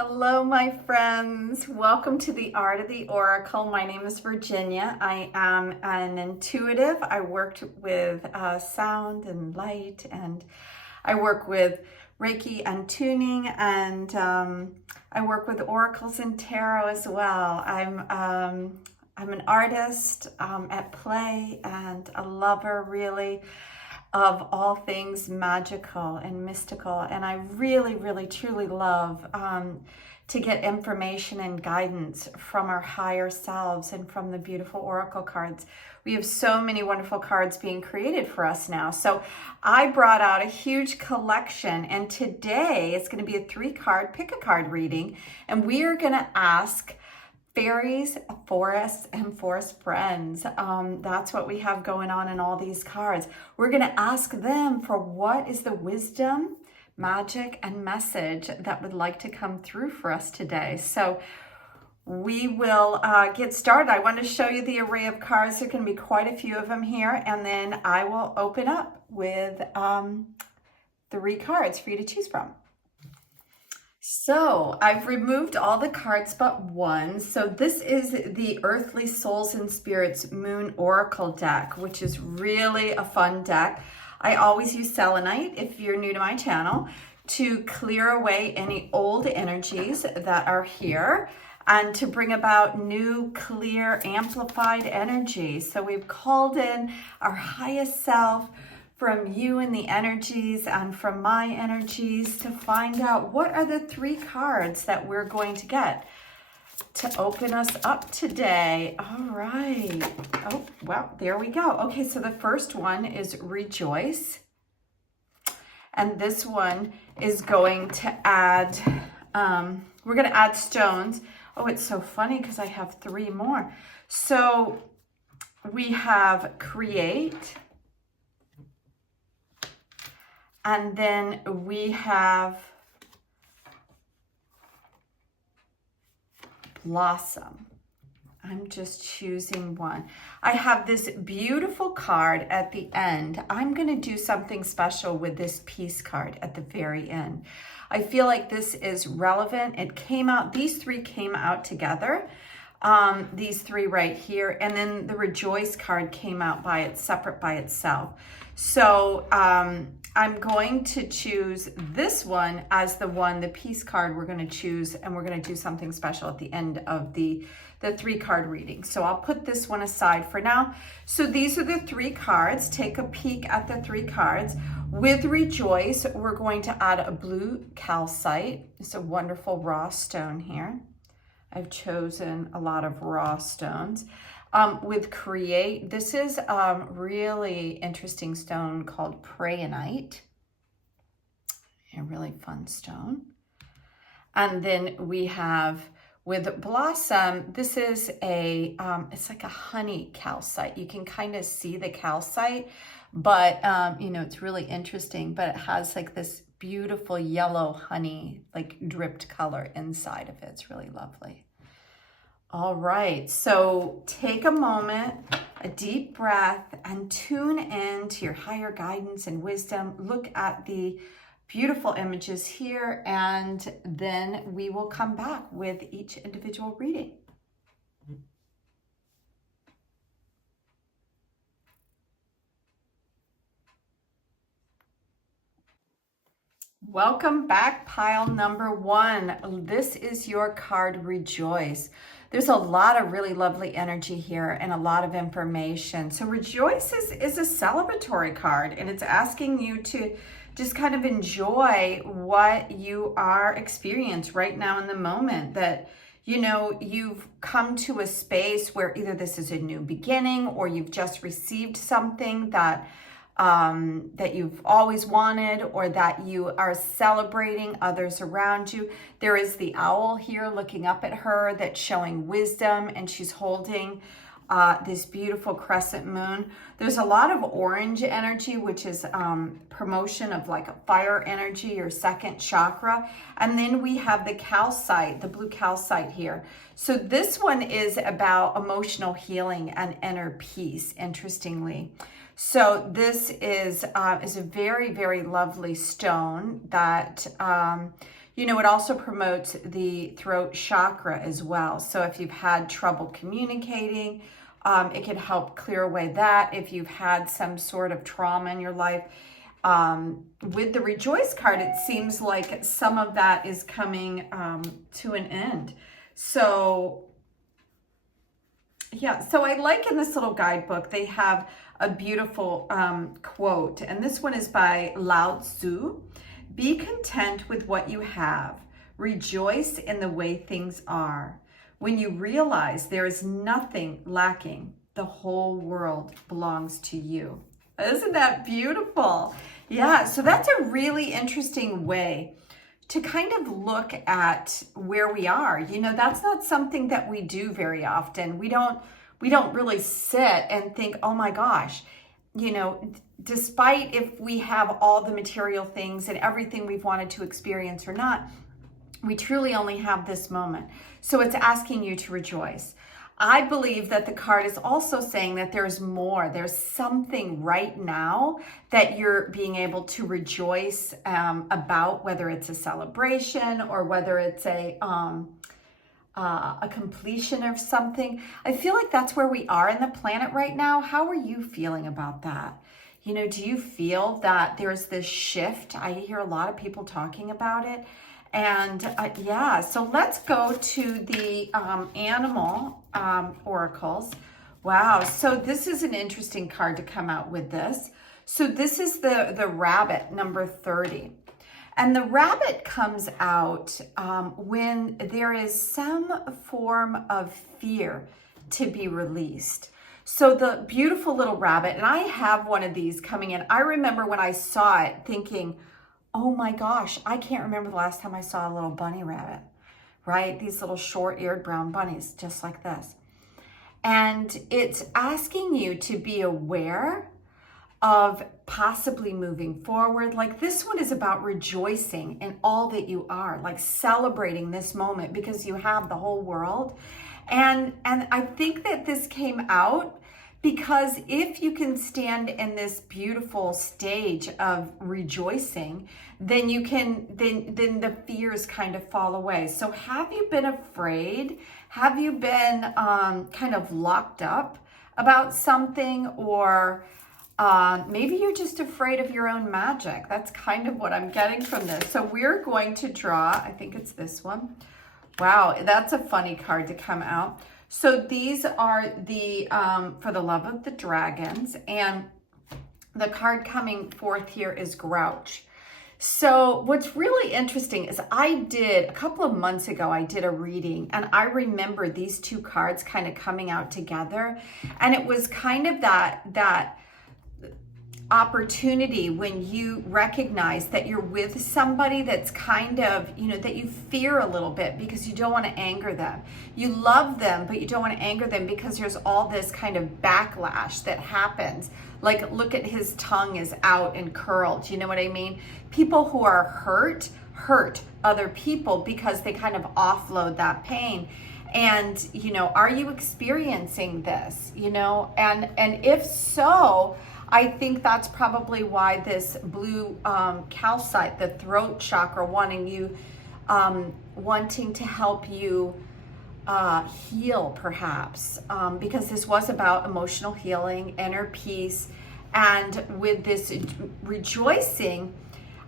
Hello, my friends. Welcome to the Art of the Oracle. My name is Virginia. I am an intuitive. I worked with sound and light, and I work with Reiki and tuning, and I work with oracles and tarot as well. I'm an artist at play and a lover, really, of all things magical and mystical, and I really truly love to get information and guidance from our higher selves and from the beautiful oracle cards. We have so many wonderful cards being created for us now, so I brought out a huge collection, and today it's going to be a 3-card pick a card reading, and we are going to ask fairies, forests, and forest friends. That's what we have going on in all these cards. We're going to ask them for what is the wisdom, magic, and message that would like to come through for us today. So we will get started. I want to show you the array of cards. There are going to be quite a few of them here, and then I will open up with 3 cards for you to choose from. So I've removed all the cards but one. So this is the Earthly Souls and Spirits Moon Oracle deck, which is really a fun deck. I always use selenite, if you're new to my channel, to clear away any old energies that are here and to bring about new, clear, amplified energy. So we've called in our highest self from you and the energies and from my energies to find out what are the 3 cards that we're going to get to open us up today. All right. Oh, well, there we go. Okay, so the first one is Rejoice. And this one is going to add, we're going to add stones. Oh, it's so funny because I have 3 more. So we have Create. And then we have Blossom. I'm just choosing one. I have this beautiful card at the end. I'm going to do something special with this peace card at the very end. I feel like this is relevant. It came out, these 3 came out together. These 3 right here, and then the Rejoice card came out separate by itself. So I'm going to choose this one as the peace card we're going to choose, and we're going to do something special at the end of the 3-card reading. So I'll put this one aside for now. So these are the 3 cards. Take a peek at the 3 cards. With Rejoice, we're going to add a blue calcite. It's a wonderful raw stone here. I've chosen a lot of raw stones. With Create, this is a really interesting stone called Prayanite. A really fun stone. And then we have with Blossom, this is a, it's like a honey calcite. You can kind of see the calcite, but you know, it's really interesting, but it has like this beautiful yellow honey, like dripped color inside of it. It's really lovely. All right, so take a moment, a deep breath, and tune in to your higher guidance and wisdom. Look at the beautiful images here, and then we will come back with each individual reading. Welcome back, pile number 1. This is your card, Rejoice. There's a lot of really lovely energy here and a lot of information. So Rejoice is a celebratory card, and it's asking you to just kind of enjoy what you are experiencing right now in the moment, that you know, you've come to a space where either this is a new beginning or you've just received something that you've always wanted, or that you are celebrating others around you. There is the owl here looking up at her that's showing wisdom, and she's holding this beautiful crescent moon. There's a lot of orange energy, which is promotion of like a fire energy, your second chakra. And then we have the calcite, the blue calcite here. So this one is about emotional healing and inner peace, interestingly. So this is a very, very lovely stone that You know, it also promotes the throat chakra as well. So if you've had trouble communicating, it can help clear away that. If you've had some sort of trauma in your life, with the Rejoice card, it seems like some of that is coming to an end. So yeah, so I like in this little guidebook, they have a beautiful quote, and this one is by Lao Tzu. Be content with what you have. Rejoice in the way things are. When you realize there is nothing lacking, the whole world belongs to you. Isn't that beautiful? Yeah, so that's a really interesting way to kind of look at where we are. You know, that's not something that we do very often. We don't really sit and think, oh my gosh, you know, despite if we have all the material things and everything we've wanted to experience or not, we truly only have this moment. So it's asking you to rejoice. I believe that the card is also saying that there's more. There's something right now that you're being able to rejoice about, whether it's a celebration or whether it's a completion of something. I feel like that's where we are in the planet right now. How are you feeling about that? You know, do you feel that there's this shift? I hear a lot of people talking about it. And yeah, so let's go to the animal oracles. Wow, so this is an interesting card to come out with this. So this is the rabbit, number 30. And the rabbit comes out when there is some form of fear to be released. So the beautiful little rabbit, and I have one of these coming in. I remember when I saw it thinking, oh my gosh, I can't remember the last time I saw a little bunny rabbit, right? These little short-eared brown bunnies, just like this. And it's asking you to be aware of possibly moving forward. Like this one is about rejoicing in all that you are, like celebrating this moment because you have the whole world. And I think that this came out because if you can stand in this beautiful stage of rejoicing, then you can, then the fears kind of fall away. So have you been afraid? Have you been kind of locked up about something? Or maybe you're just afraid of your own magic. That's kind of what I'm getting from this. So we're going to draw, I think it's this one. Wow, that's a funny card to come out. So these are the, for the love of the dragons, and the card coming forth here is Grouch. So what's really interesting is a couple of months ago, I did a reading, and I remember these two cards kind of coming out together, and it was kind of that opportunity when you recognize that you're with somebody that's kind of, you know, that you fear a little bit because you don't want to anger them. You love them, but you don't want to anger them because there's all this kind of backlash that happens. Like, look at his tongue is out and curled. You know what I mean? People who are hurt other people because they kind of offload that pain. And, you know, are you experiencing this, you know? And if so, I think that's probably why this blue calcite, the throat chakra, wanting to help you heal, perhaps, because this was about emotional healing, inner peace, and with this rejoicing,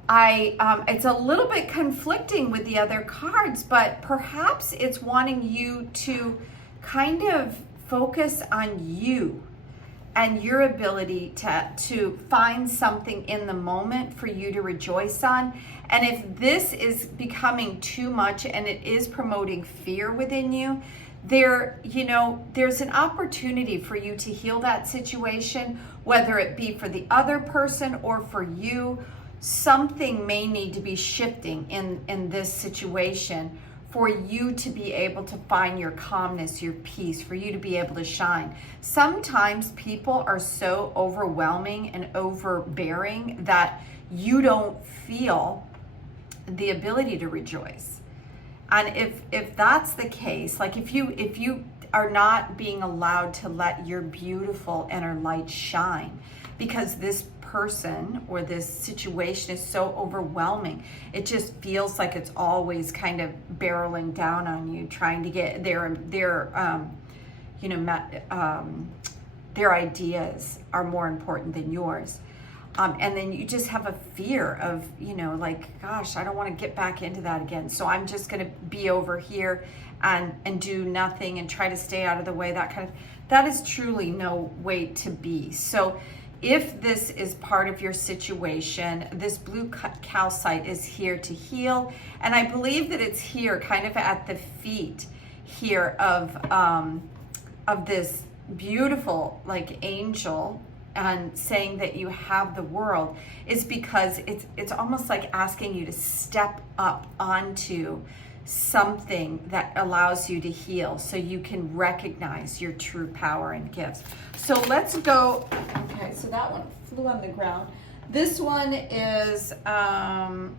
it's a little bit conflicting with the other cards, but perhaps it's wanting you to kind of focus on you and your ability to find something in the moment for you to rejoice on. And if this is becoming too much and it is promoting fear within you, there's an opportunity for you to heal that situation, whether it be for the other person or for you. Something may need to be shifting in this situation for you to be able to find your calmness, your peace, for you to be able to shine. Sometimes people are so overwhelming and overbearing that you don't feel the ability to rejoice. And if that's the case, like if you are not being allowed to let your beautiful inner light shine because this person or this situation is so overwhelming. It just feels like it's always kind of barreling down on you, trying to get their ideas are more important than yours. And then you just have a fear of, like, gosh, I don't want to get back into that again. So I'm just going to be over here and do nothing and try to stay out of the way. That is truly no way to be. So if this is part of your situation, this blue calcite is here to heal. And I believe that it's here kind of at the feet here of this beautiful like angel, and saying that you have the world, is because it's almost like asking you to step up onto something that allows you to heal so you can recognize your true power and gifts. So let's go. Okay, so that one flew on the ground. This one is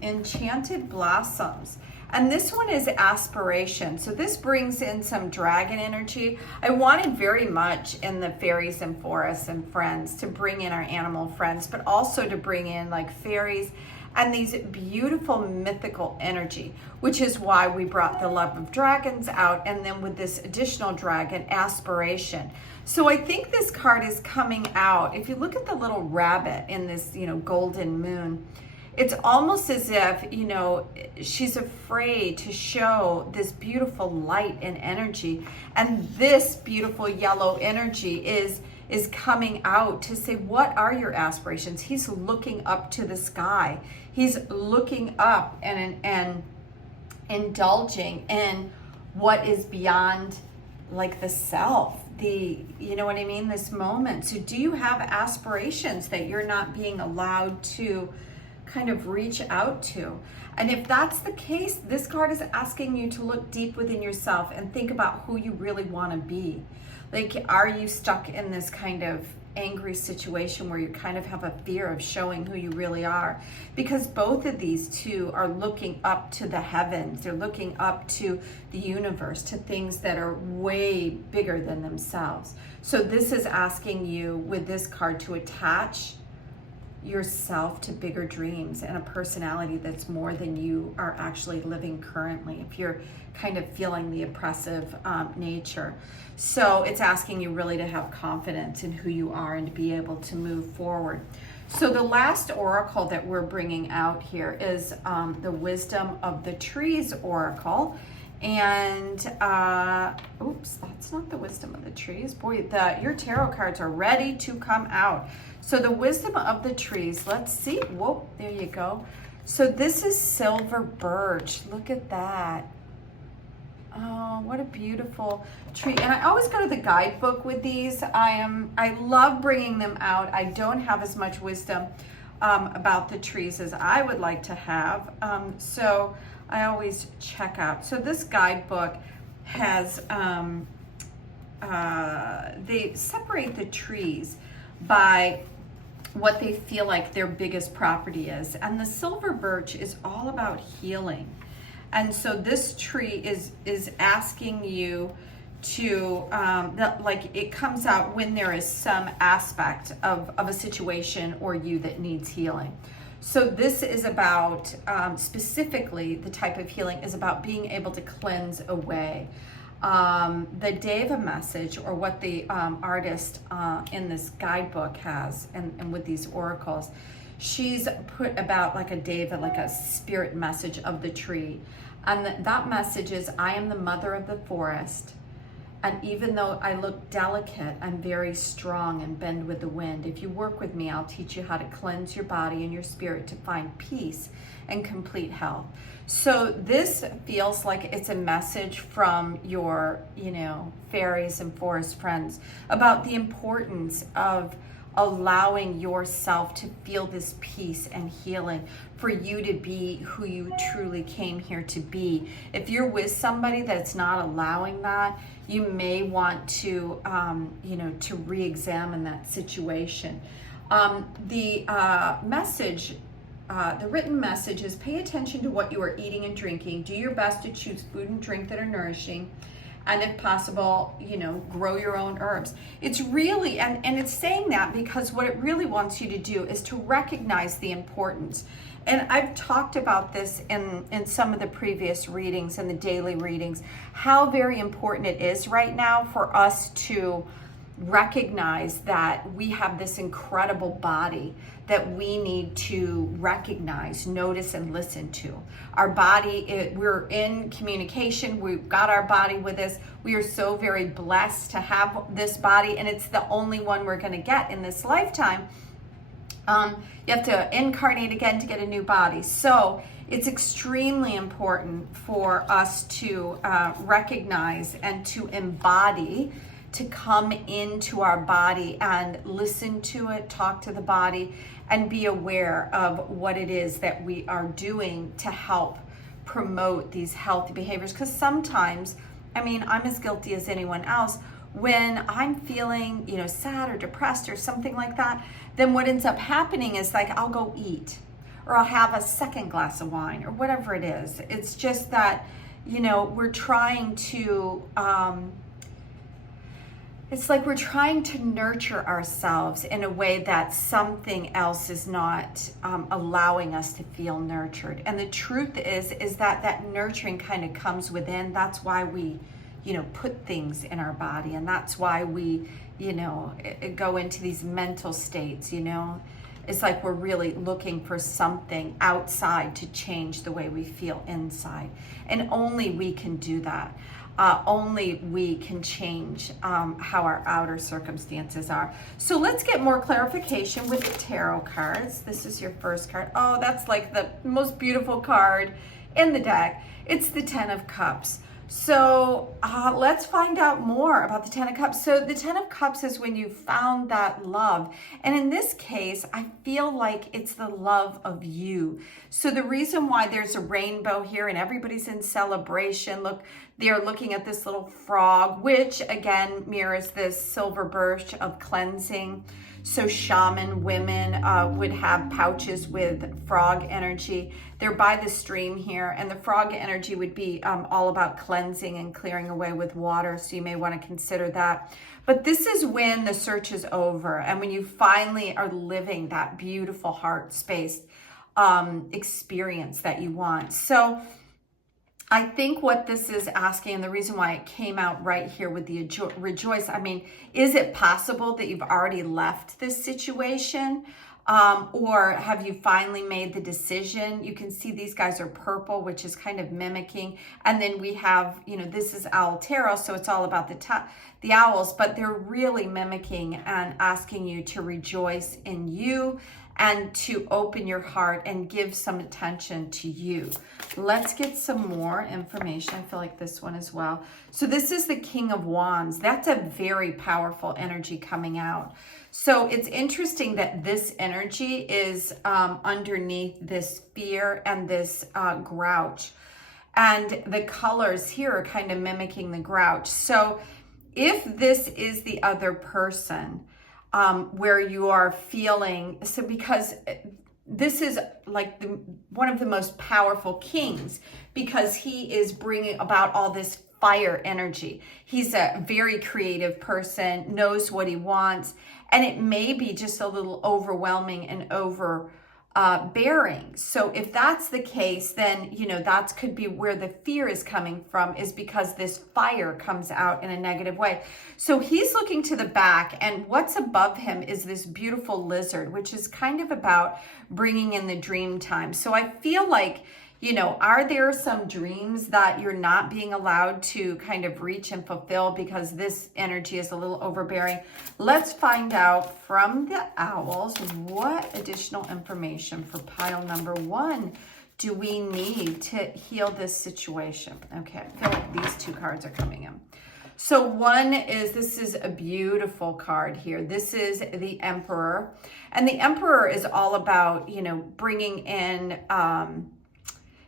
Enchanted Blossoms. And this one is aspiration. So this brings in some dragon energy. I wanted very much in the fairies and forests and friends to bring in our animal friends, but also to bring in like fairies and these beautiful mythical energy, which is why we brought the love of dragons out. And then with this additional dragon, aspiration. So I think this card is coming out. If you look at the little rabbit in this, golden moon, it's almost as if, she's afraid to show this beautiful light and energy. And this beautiful yellow energy is coming out to say, what are your aspirations? He's looking up to the sky. He's looking up and indulging in what is beyond like the self, this moment. So do you have aspirations that you're not being allowed to kind of reach out to? And if that's the case, this card is asking you to look deep within yourself and think about who you really want to be. Like, are you stuck in this kind of angry situation where you kind of have a fear of showing who you really are? Because both of these two are looking up to the heavens. They're looking up to the universe, to things that are way bigger than themselves. So this is asking you with this card to attach yourself to bigger dreams and a personality that's more than you are actually living currently, if you're kind of feeling the oppressive nature. So it's asking you really to have confidence in who you are and to be able to move forward. So the last oracle that we're bringing out here is the Wisdom of the Trees oracle. And oops, that's not the Wisdom of the Trees. Boy, your tarot cards are ready to come out. So the Wisdom of the Trees, let's see. Whoa, there you go. So this is silver birch. Look at that. Oh, what a beautiful tree. And I always go to the guidebook with these. I love bringing them out. I don't have as much wisdom about the trees as I would like to have. So I always check out. So this guidebook has, they separate the trees by what they feel like their biggest property is. And the silver birch is all about healing. And so this tree is asking you to, it comes out when there is some aspect of a situation or you that needs healing. So this is about, specifically the type of healing is about being able to cleanse away. The Deva message, or what the artist in this guidebook has, and with these oracles, she's put about like a Deva, like a spirit message of the tree. And that message is, I am the mother of the forest. And even though I look delicate, I'm very strong and bend with the wind. If you work with me, I'll teach you how to cleanse your body and your spirit to find peace and complete health. So this feels like it's a message from your, fairies and forest friends about the importance of allowing yourself to feel this peace and healing, for you to be who you truly came here to be. If you're with somebody that's not allowing that, you may want to, to re-examine that situation. The message, the written message is, pay attention to what you are eating and drinking. Do your best to choose food and drink that are nourishing. And if possible, you know, grow your own herbs. It's really, and it's saying that because what it really wants you to do is to recognize the importance. And I've talked about this in some of the previous readings and the daily readings, how very important it is right now for us to recognize that we have this incredible body that we need to recognize, notice, and listen to. Our body, we're in communication, we've got our body with us. We are so very blessed to have this body, and it's the only one we're going to get in this lifetime. You have to incarnate again to get a new body. So it's extremely important for us to recognize and to embody, to come into our body and listen to it, talk to the body, and be aware of what it is that we are doing to help promote these healthy behaviors. Because sometimes, I mean, I'm as guilty as anyone else. When I'm feeling, you know, sad or depressed or something like that, then what ends up happening is like I'll go eat, or I'll have a second glass of wine, or whatever it is. It's just that, you know, we're trying to, it's like we're trying to nurture ourselves in a way that something else is not allowing us to feel nurtured. And the truth is that that nurturing kind of comes within. That's why we, you know, put things in our body, and that's why we, you know, go into these mental states, you know. It's like we're really looking for something outside to change the way we feel inside. And only we can do that. Only we can change how our outer circumstances are. So let's get more clarification with the tarot cards. This is your first card. Oh, that's like the most beautiful card in the deck. It's the Ten of Cups. So let's find out more about the Ten of Cups. So the Ten of Cups is when you found that love. And in this case, I feel like it's the love of you. So the reason why there's a rainbow here and everybody's in celebration, look, they're looking at this little frog, which again mirrors this silver birch of cleansing. So shaman women would have pouches with frog energy. They're by the stream here, and the frog energy would be all about cleansing and clearing away with water, so you may want to consider that. But this is when the search is over, and when you finally are living that beautiful heart space experience that you want. So I think what this is asking, and the reason why it came out right here with the rejoice, I mean, is it possible that you've already left this situation? Or have you finally made the decision? You can see these guys are purple, which is kind of mimicking. And then we have, you know, this is Owl Tarot, so it's all about the owls, but they're really mimicking and asking you to rejoice in you and to open your heart and give some attention to you. Let's get some more information. I feel like this one as well. So this is the King of Wands. That's a very powerful energy coming out. So it's interesting that this energy is underneath this fear and this grouch. And the colors here are kind of mimicking the grouch. So if this is the other person, where you are feeling, so because this is like one of the most powerful kings, because he is bringing about all this fire energy. He's a very creative person, knows what he wants, and it may be just a little overwhelming and bearing. So if that's the case, then, you know, that could be where the fear is coming from, is because this fire comes out in a negative way. So he's looking to the back, and what's above him is this beautiful lizard, which is kind of about bringing in the dream time. So I feel like, you know, are there some dreams that you're not being allowed to kind of reach and fulfill because this energy is a little overbearing? Let's find out from the owls what additional information for pile number one do we need to heal this situation. Okay, I feel like these two cards are coming in. So one is, this is a beautiful card here. This is the Emperor, and the Emperor is all about, you know, bringing in,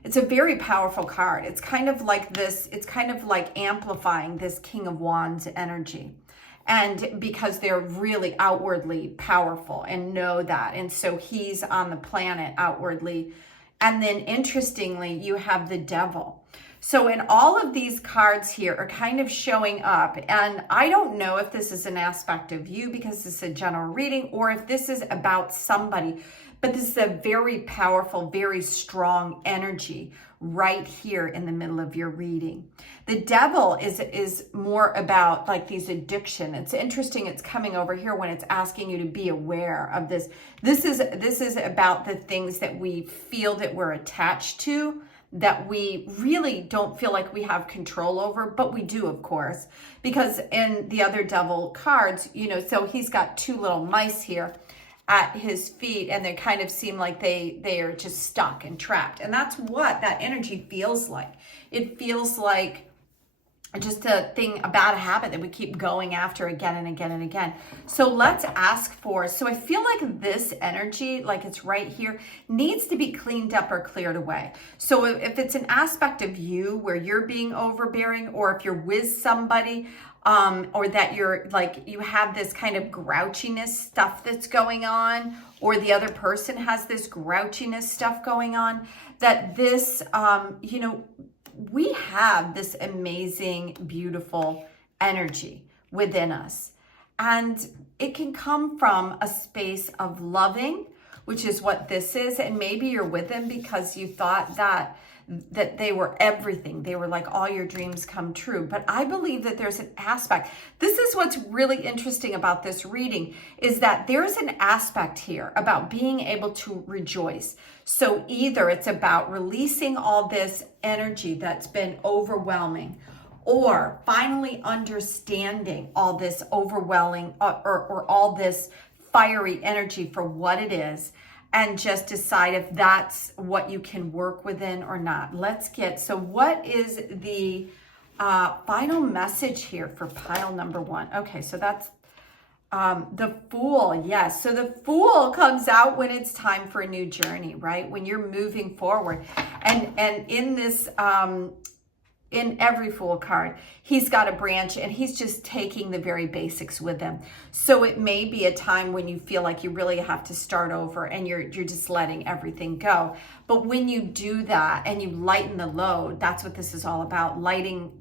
it's a very powerful card. It's kind of like this, it's kind of like amplifying this King of Wands energy. And because they're really outwardly powerful and know that. And so he's on the planet outwardly. And then interestingly, you have the Devil. So in all of these cards here are kind of showing up, and I don't know if this is an aspect of you because this is a general reading, or if this is about somebody, but this is a very powerful, very strong energy right here in the middle of your reading. The devil is more about like these addiction. It's interesting. It's coming over here when it's asking you to be aware of this. This is about the things that we feel that we're attached to, that we really don't feel like we have control over, but we do, of course, because in the other devil cards, you know, so he's got two little mice here at his feet, and they kind of seem like they are just stuck and trapped. And that's what that energy feels like. It feels like just a thing, a bad habit that we keep going after again and again and again. So let's ask for, so I feel like this energy, like it's right here, needs to be cleaned up or cleared away. So if it's an aspect of you where you're being overbearing, or if you're with somebody, or that you're like, you have this kind of grouchiness stuff that's going on, or the other person has this grouchiness stuff going on, that this, you know, we have this amazing, beautiful energy within us. And it can come from a space of loving, which is what this is. And maybe you're with them because you thought that they were everything. They were like all your dreams come true. But I believe that there's an aspect. This is what's really interesting about this reading, is that there's an aspect here about being able to rejoice. So either it's about releasing all this energy that's been overwhelming, or finally understanding all this overwhelming or all this fiery energy for what it is, and just decide if that's what you can work within or not. Let's get, so what is the final message here for pile number one? Okay, so that's the Fool. Yes, so the Fool comes out when it's time for a new journey, right? When you're moving forward. And in this, in every Fool card, he's got a branch and he's just taking the very basics with him. So it may be a time when you feel like you really have to start over and you're just letting everything go. But when you do that and you lighten the load, that's what this is all about, lightening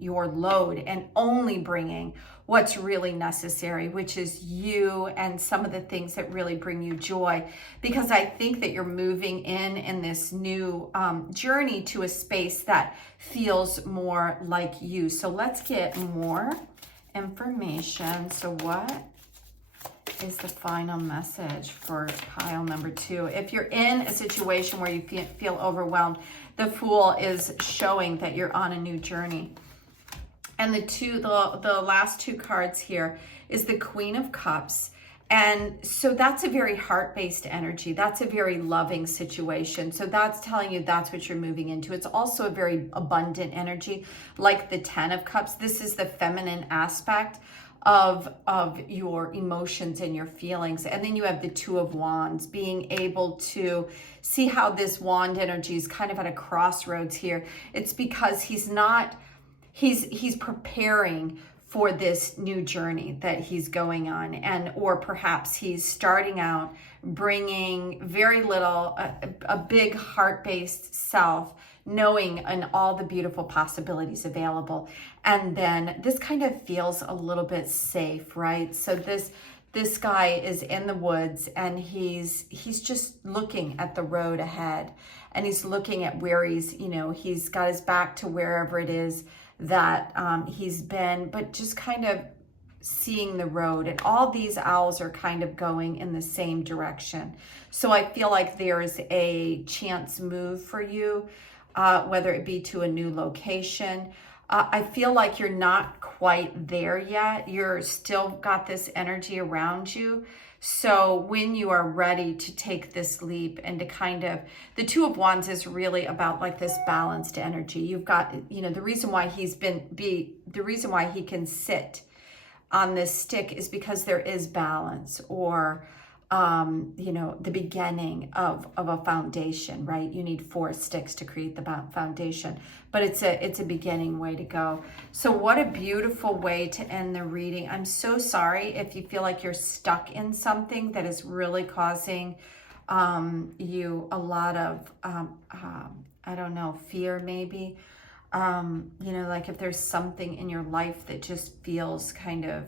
your load and only bringing what's really necessary, which is you and some of the things that really bring you joy. Because I think that you're moving in this new journey to a space that feels more like you. So let's get more information. So what is the final message for pile number two? If you're in a situation where you feel overwhelmed, the Fool is showing that you're on a new journey. And the last two cards here is the Queen of Cups. And so that's a very heart-based energy. That's a very loving situation. So that's telling you that's what you're moving into. It's also a very abundant energy, like the Ten of Cups. This is the feminine aspect of your emotions and your feelings. And then you have the Two of Wands, being able to see how this wand energy is kind of at a crossroads here. It's because he's preparing for this new journey that he's going on, and or perhaps he's starting out bringing very little, a big heart-based self, knowing and all the beautiful possibilities available. And then this kind of feels a little bit safe, right? So this guy is in the woods and he's just looking at the road ahead, and he's looking at where he's got his back to wherever it is that he's been, but just kind of seeing the road. And all these owls are kind of going in the same direction. So I feel like there is a chance move for you, whether it be to a new location. I feel like you're not quite there yet. You're still got this energy around you. So when you are ready to take this leap and to kind of, the Two of Wands is really about like this balanced energy. You've got, the reason why the reason why he can sit on this stick is because there is balance, or the beginning of a foundation, right? You need 4 sticks to create the foundation, but it's a beginning way to go. So what a beautiful way to end the reading. I'm so sorry if you feel like you're stuck in something that is really causing you a lot of I don't know, fear maybe. You know, like if there's something in your life that just feels kind of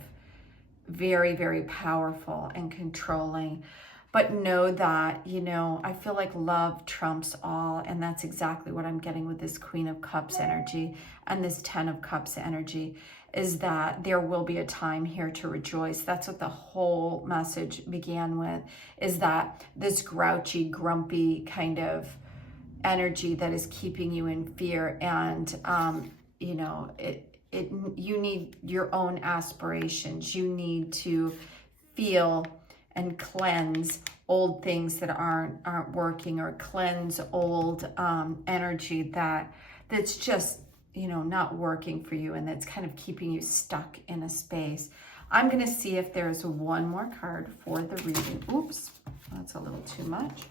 very, very powerful and controlling. But know that, you know, I feel like love trumps all, and that's exactly what I'm getting with this Queen of Cups energy and this 10 of Cups energy, is that there will be a time here to rejoice. That's what the whole message began with, is that this grouchy, grumpy kind of energy that is keeping you in fear, and you know, you need your own aspirations. You need to feel and cleanse old things that aren't working, or cleanse old energy that's just, you know, not working for you, and that's kind of keeping you stuck in a space. I'm going to see if there's one more card for the reading. Oops, that's a little too much.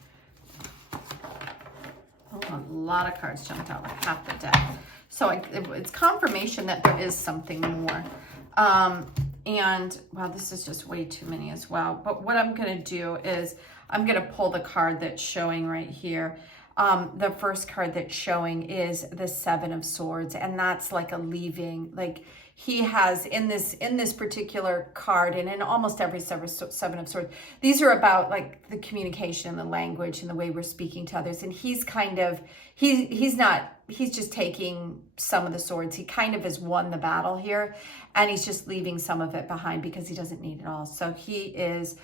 Oh, a lot of cards jumped out, like half the deck. So it's confirmation that there is something more. And wow, this is just way too many as well. But what I'm going to do is I'm going to pull the card that's showing right here. The first card that's showing is the Seven of Swords, and that's like a leaving. Like he has in this particular card, and in almost every Seven of Swords, these are about like the communication, the language, and the way we're speaking to others. And he's kind of he's just taking some of the swords. He kind of has won the battle here, and he's just leaving some of it behind because he doesn't need it all. So he is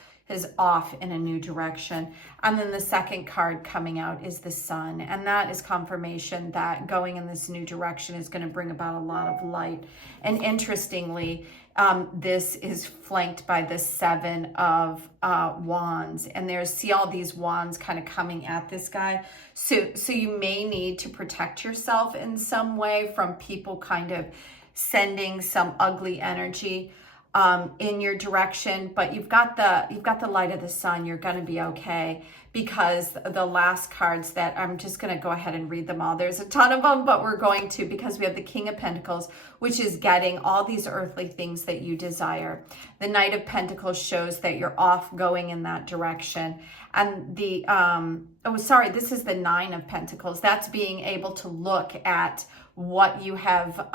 off in a new direction. And then the second card coming out is the Sun, and that is confirmation that going in this new direction is going to bring about a lot of light. And interestingly, this is flanked by the Seven of Wands, and see all these wands kind of coming at this guy. So you may need to protect yourself in some way from people kind of sending some ugly energy in your direction, but you've got the light of the Sun. You're going to be okay, because the last cards that I'm just going to go ahead and read them all. There's a ton of them, but we're going to, because we have the King of Pentacles, which is getting all these earthly things that you desire. The Knight of Pentacles shows that you're off going in that direction. And the this is the Nine of Pentacles. That's being able to look at what you have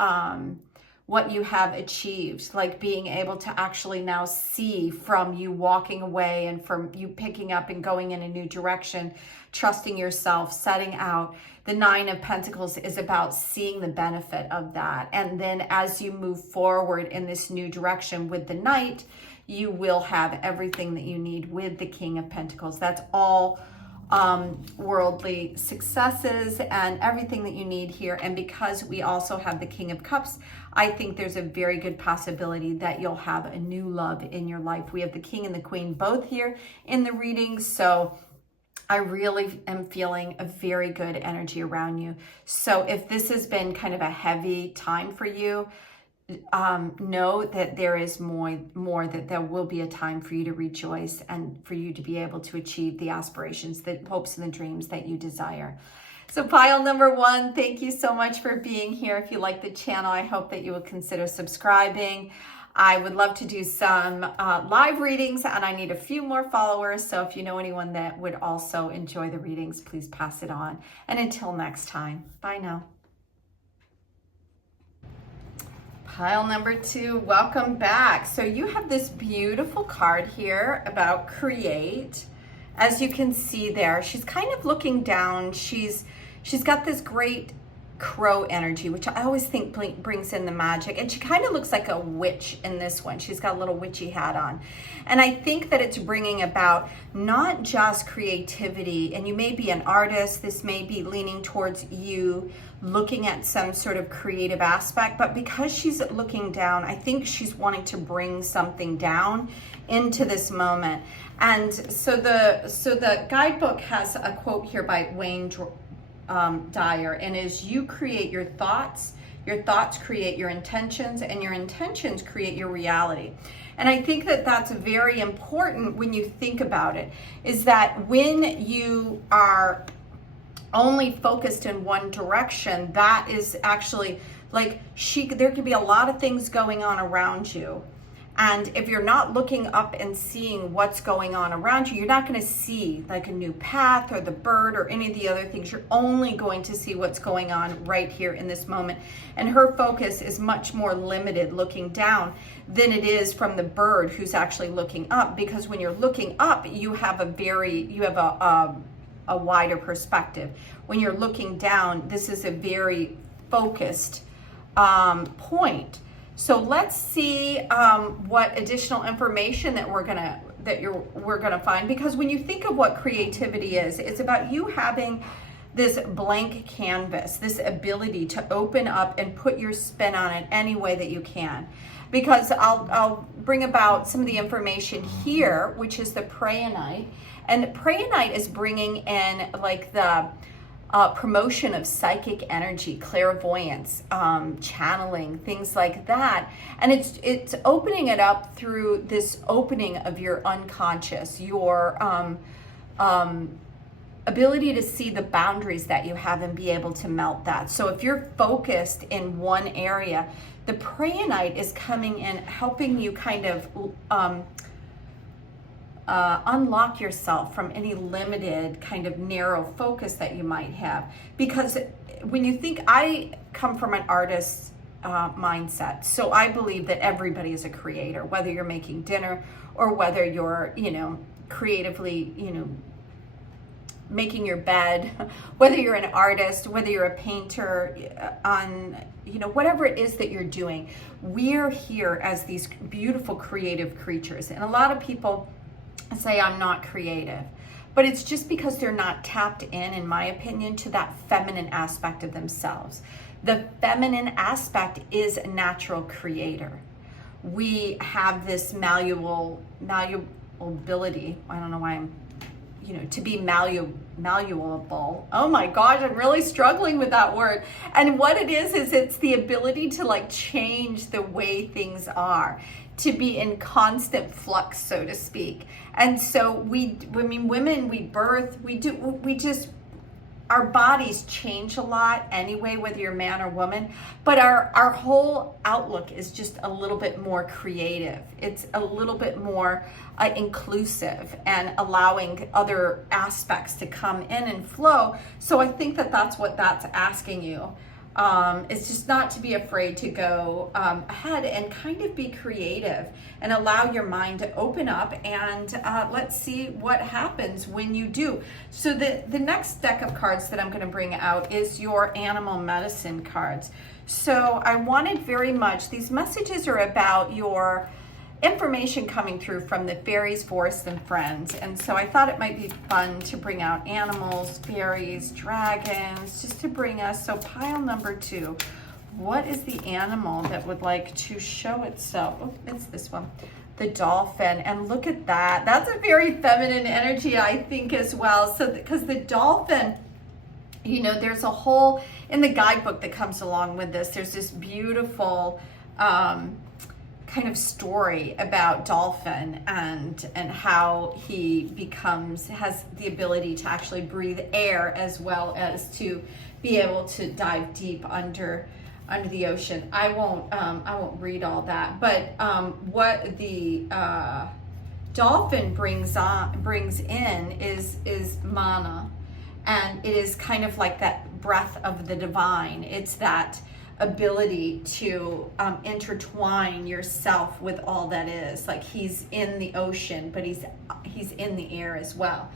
achieved, like being able to actually now see from you walking away and from you picking up and going in a new direction, trusting yourself, setting out. The Nine of Pentacles is about seeing the benefit of that. And then as you move forward in this new direction with the Knight, you will have everything that you need with the King of Pentacles. That's all worldly successes and everything that you need here. And because we also have the King of Cups, I think there's a very good possibility that you'll have a new love in your life. We have the King and the Queen both here in the reading, so I really am feeling a very good energy around you. So if this has been kind of a heavy time for you, know that there is more, that there will be a time for you to rejoice and for you to be able to achieve the aspirations, the hopes and the dreams that you desire. So pile number one, thank you so much for being here. If you like the channel, I hope that you will consider subscribing. I would love to do some live readings, and I need a few more followers. So if you know anyone that would also enjoy the readings, please pass it on. And until next time, bye now. Pile number two, welcome back. So you have this beautiful card here about create. As you can see there, she's kind of looking down. She's got this great crow energy, which I always think brings in the magic. And she kind of looks like a witch in this one. She's got a little witchy hat on. And I think that it's bringing about not just creativity, and you may be an artist, this may be leaning towards you looking at some sort of creative aspect, but because she's looking down, I think she's wanting to bring something down into this moment. And so the guidebook has a quote here by Wayne Dyer, and is, you create your thoughts create your intentions, and your intentions create your reality. And I think that that's very important when you think about it, is that when you are only focused in one direction, that is actually like there could be a lot of things going on around you, And if you're not looking up and seeing what's going on around you, you're not going to see like a new path or the bird or any of the other things. You're only going to see what's going on right here in this moment. And her focus is much more limited looking down than it is from the bird who's actually looking up. Because when you're looking up, you have a wider perspective. When you're looking down, this is a very focused point. So let's see what additional information that we're gonna find, because when you think of what creativity is, it's about you having this blank canvas, this ability to open up and put your spin on it any way that you can. Because I'll bring about some of the information here, which is the Prayanite, and the Prayanite is bringing in like the promotion of psychic energy, clairvoyance, channeling, things like that. And it's opening it up through this opening of your unconscious, your ability to see the boundaries that you have and be able to melt that. So if you're focused in one area, the Prayanite is coming in, helping you kind of unlock yourself from any limited kind of narrow focus that you might have. Because when you think, I come from an artist mindset, so I believe that everybody is a creator, whether you're making dinner or whether you're, creatively, making your bed, whether you're an artist, whether you're a painter, whatever it is that you're doing, we're here as these beautiful creative creatures. And a lot of people say I'm not creative, but it's just because they're not tapped in my opinion, to that feminine aspect of themselves. The feminine aspect is a natural creator. We have this malleability. I don't know why I'm, to be malleable. Oh my gosh, I'm really struggling with that word. And what it is it's the ability to like change the way things are, to be in constant flux, so to speak. And so women, we birth, our bodies change a lot anyway, whether you're man or woman, but our whole outlook is just a little bit more creative. It's a little bit more inclusive and allowing other aspects to come in and flow. So I think that's what that's asking you. It's just not to be afraid to go ahead and kind of be creative and allow your mind to open up, and let's see what happens when you do. So the next deck of cards that I'm going to bring out is your animal medicine cards. So I wanted very much, these messages are about your information coming through from the fairies, forests, and friends. And so I thought it might be fun to bring out animals, fairies, dragons, just to bring us. So pile number 2, what is the animal that would like to show itself? Oh, it's this one, the dolphin. And look at that. That's a very feminine energy, I think, as well. So because the dolphin, there's a whole, in the guidebook that comes along with this, there's this beautiful kind of story about dolphin and how he has the ability to actually breathe air, as well as to be able to dive deep under the ocean. I won't read all that, but what the dolphin brings in is mana, and it is kind of like that breath of the divine. It's that ability to intertwine yourself with all that is. Like, he's in the ocean, but he's in the air as well.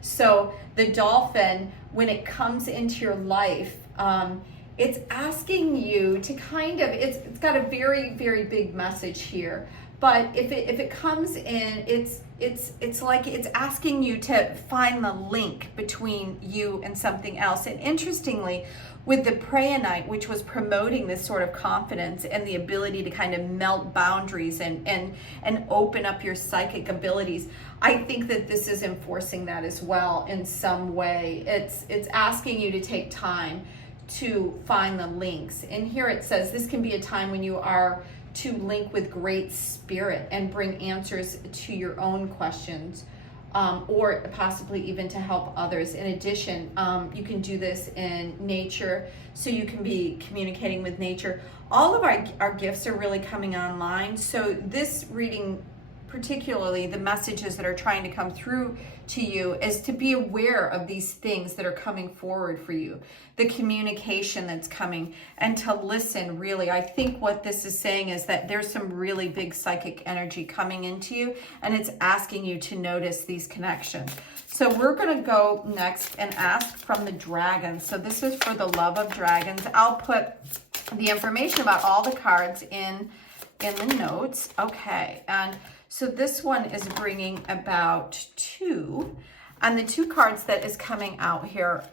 So the dolphin, when it comes into your life, it's asking you to kind of, it's got a very, very big message here. But if it comes in, it's like it's asking you to find the link between you and something else. And interestingly, with the Prayanite, which was promoting this sort of confidence and the ability to kind of melt boundaries and open up your psychic abilities, I think that this is enforcing that as well in some way. It's asking you to take time to find the links. And here it says, this can be a time when you are to link with great spirit and bring answers to your own questions. or possibly even to help others. In addition, you can do this in nature, so you can be communicating with nature. All of our gifts are really coming online. So this reading, particularly the messages that are trying to come through to you, is to be aware of these things that are coming forward for you, the communication that's coming, and to listen really. I think what this is saying is that there's some really big psychic energy coming into you, and it's asking you to notice these connections. So we're going to go next and ask from the dragons. So this is for the love of dragons. I'll put the information about all the cards in the notes. Okay, and so this one is bringing about 2, and the 2 cards that is coming out here,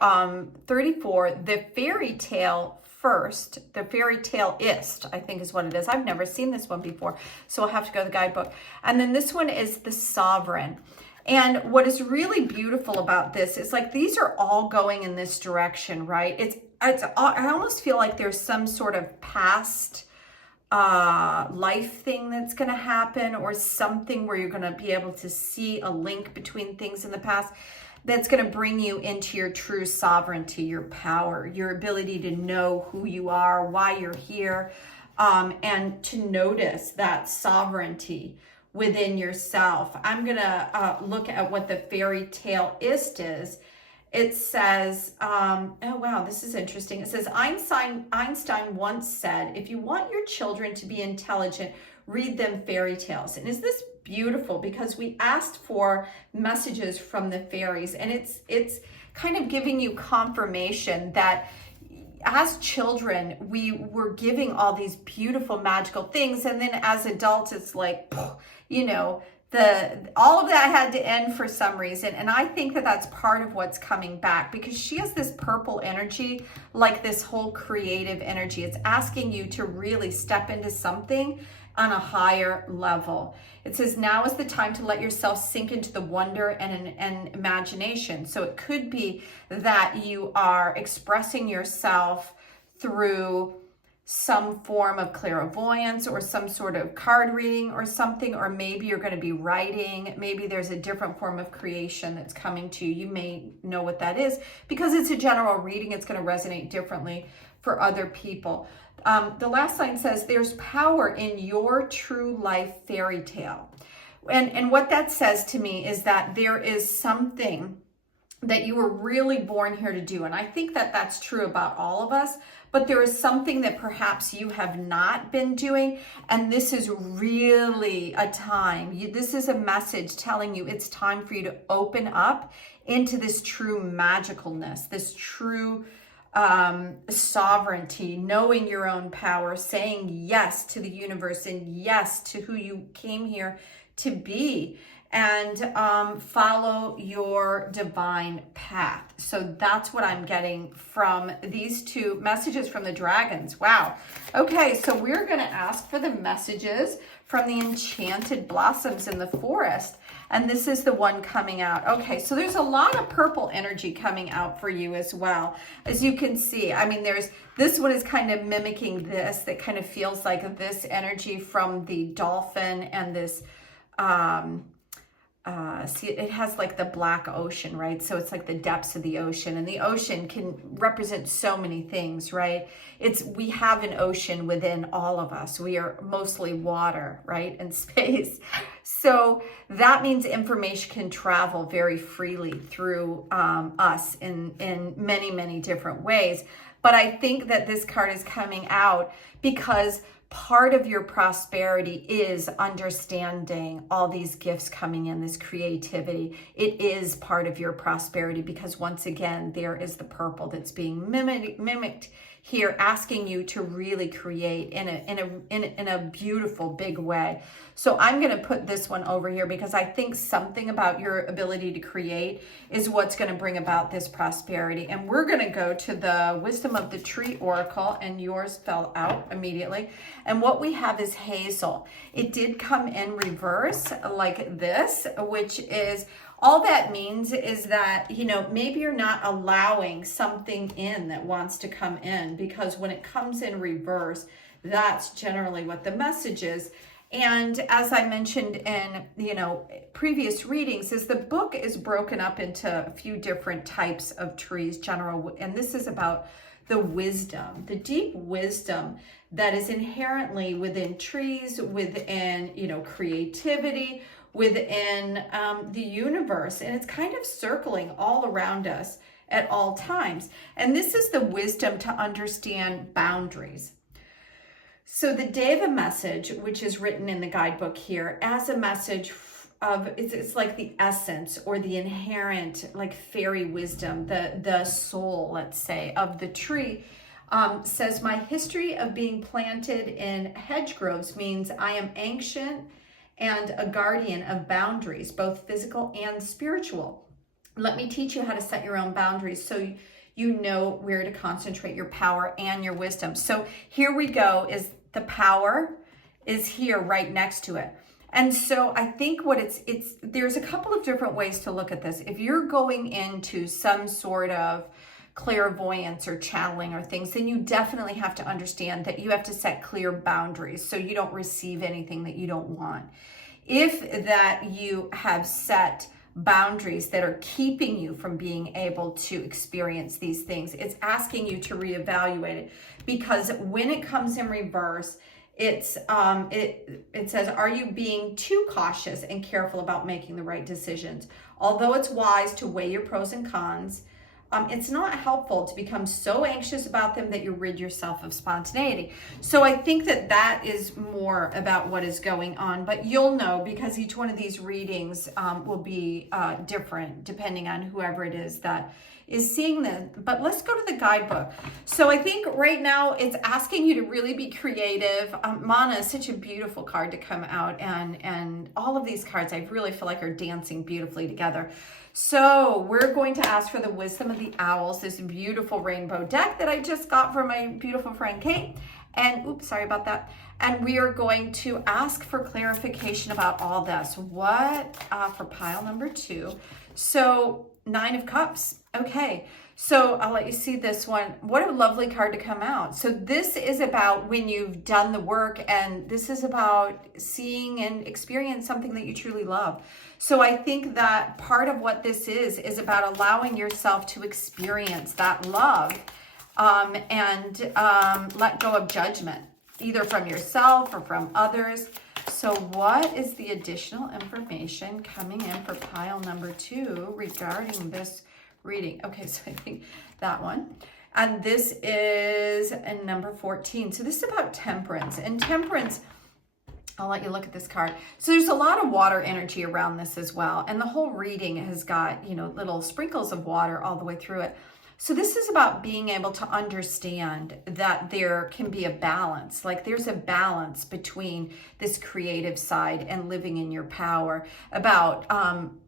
34, the fairy tale first, the fairy taleist, I think is what it is. I've never seen this one before, so I'll have to go to the guidebook. And then this one is the sovereign. And what is really beautiful about this is like these are all going in this direction, right? I almost feel like there's some sort of past life thing that's going to happen, or something where you're going to be able to see a link between things in the past that's going to bring you into your true sovereignty, your power, your ability to know who you are, why you're here, and to notice that sovereignty within yourself. I'm going to look at what the fairy taleist is. It says, oh wow, this is interesting. It says, Einstein once said, if you want your children to be intelligent, read them fairy tales. And is this beautiful? Because we asked for messages from the fairies, and it's kind of giving you confirmation that as children, we were giving all these beautiful magical things. And then as adults, it's like, you know, all of that had to end for some reason. And I think that that's part of what's coming back, because she has this purple energy, like this whole creative energy. It's asking you to really step into something on a higher level. It says, now is the time to let yourself sink into the wonder and imagination. So it could be that you are expressing yourself through some form of clairvoyance or some sort of card reading or something, or maybe you're going to be writing. Maybe there's a different form of creation that's coming to you. You may know what that is because it's a general reading. It's going to resonate differently for other people. The last line says, there's power in your true life fairy tale. And what that says to me is that there is something that you were really born here to do. And I think that that's true about all of us, but there is something that perhaps you have not been doing. And this is really a time. This is a message telling you it's time for you to open up into this true magicalness, this true sovereignty, knowing your own power, saying yes to the universe and yes to who you came here to be, and follow your divine path. So that's what I'm getting from these 2 messages from the dragons. Wow. Okay, so we're going to ask for the messages from the enchanted blossoms in the forest. And this is the one coming out. Okay, so there's a lot of purple energy coming out for you as well. As you can see, I mean, this one is kind of mimicking this, that kind of feels like this energy from the dolphin, and this, see, it has like the black ocean, right? So it's like the depths of the ocean, and the ocean can represent so many things, right? We have an ocean within all of us. We are mostly water, right? And space. So that means information can travel very freely through us in many, many different ways. But I think that this card is coming out because part of your prosperity is understanding all these gifts coming in, this creativity. It is part of your prosperity because, once again, there is the purple that's being mimicked here, asking you to really create in a beautiful, big way. So I'm going to put this one over here because I think something about your ability to create is what's going to bring about this prosperity. And we're going to go to the Wisdom of the Tree Oracle, and yours fell out immediately. And what we have is Hazel. It did come in reverse like this, which is, all that means is that, you know, maybe you're not allowing something in that wants to come in, because when it comes in reverse, that's generally what the message is. And as I mentioned in, previous readings, is the book is broken up into a few different types of trees, general, and this is about the wisdom, the deep wisdom that is inherently within trees, within, creativity, within the universe. And it's kind of circling all around us at all times. And this is the wisdom to understand boundaries. So the Deva message, which is written in the guidebook here as a message of, it's like the essence or the inherent like fairy wisdom, the soul, let's say, of the tree, says, my history of being planted in hedge groves means I am ancient and a guardian of boundaries, both physical and spiritual. Let me teach you how to set your own boundaries so you know where to concentrate your power and your wisdom. So here we go, is the power is here right next to it. And so I think there's a couple of different ways to look at this. If you're going into some sort of clairvoyance or channeling or things, then you definitely have to understand that you have to set clear boundaries so you don't receive anything that you don't want. If that you have set boundaries that are keeping you from being able to experience these things, it's asking you to reevaluate it, because when it comes in reverse, it says, are you being too cautious and careful about making the right decisions? Although it's wise to weigh your pros and cons, it's not helpful to become so anxious about them that you rid yourself of spontaneity. So I think that is more about what is going on, but you'll know because each one of these readings will be different depending on whoever it is that is seeing this. But let's go to the guidebook. So I think right now it's asking you to really be creative. Mana is such a beautiful card to come out, and all of these cards I really feel like are dancing beautifully together. So we're going to ask for the wisdom of the owls, this beautiful rainbow deck that I just got from my beautiful friend Kate. And oops, sorry about that. And we are going to ask for clarification about all this. What for pile number 2? So 9 of Cups. Okay, so I'll let you see this one. What a lovely card to come out. So this is about when you've done the work, and this is about seeing and experience something that you truly love. So I think that part of what this is about allowing yourself to experience that love and let go of judgment, either from yourself or from others. So what is the additional information coming in for pile number 2 regarding this reading? Okay, so I think that one. And this is number 14. So this is about temperance. And temperance, I'll let you look at this card. So there's a lot of water energy around this as well. And the whole reading has got, little sprinkles of water all the way through it. So this is about being able to understand that there can be a balance. Like there's a balance between this creative side and living in your power, about,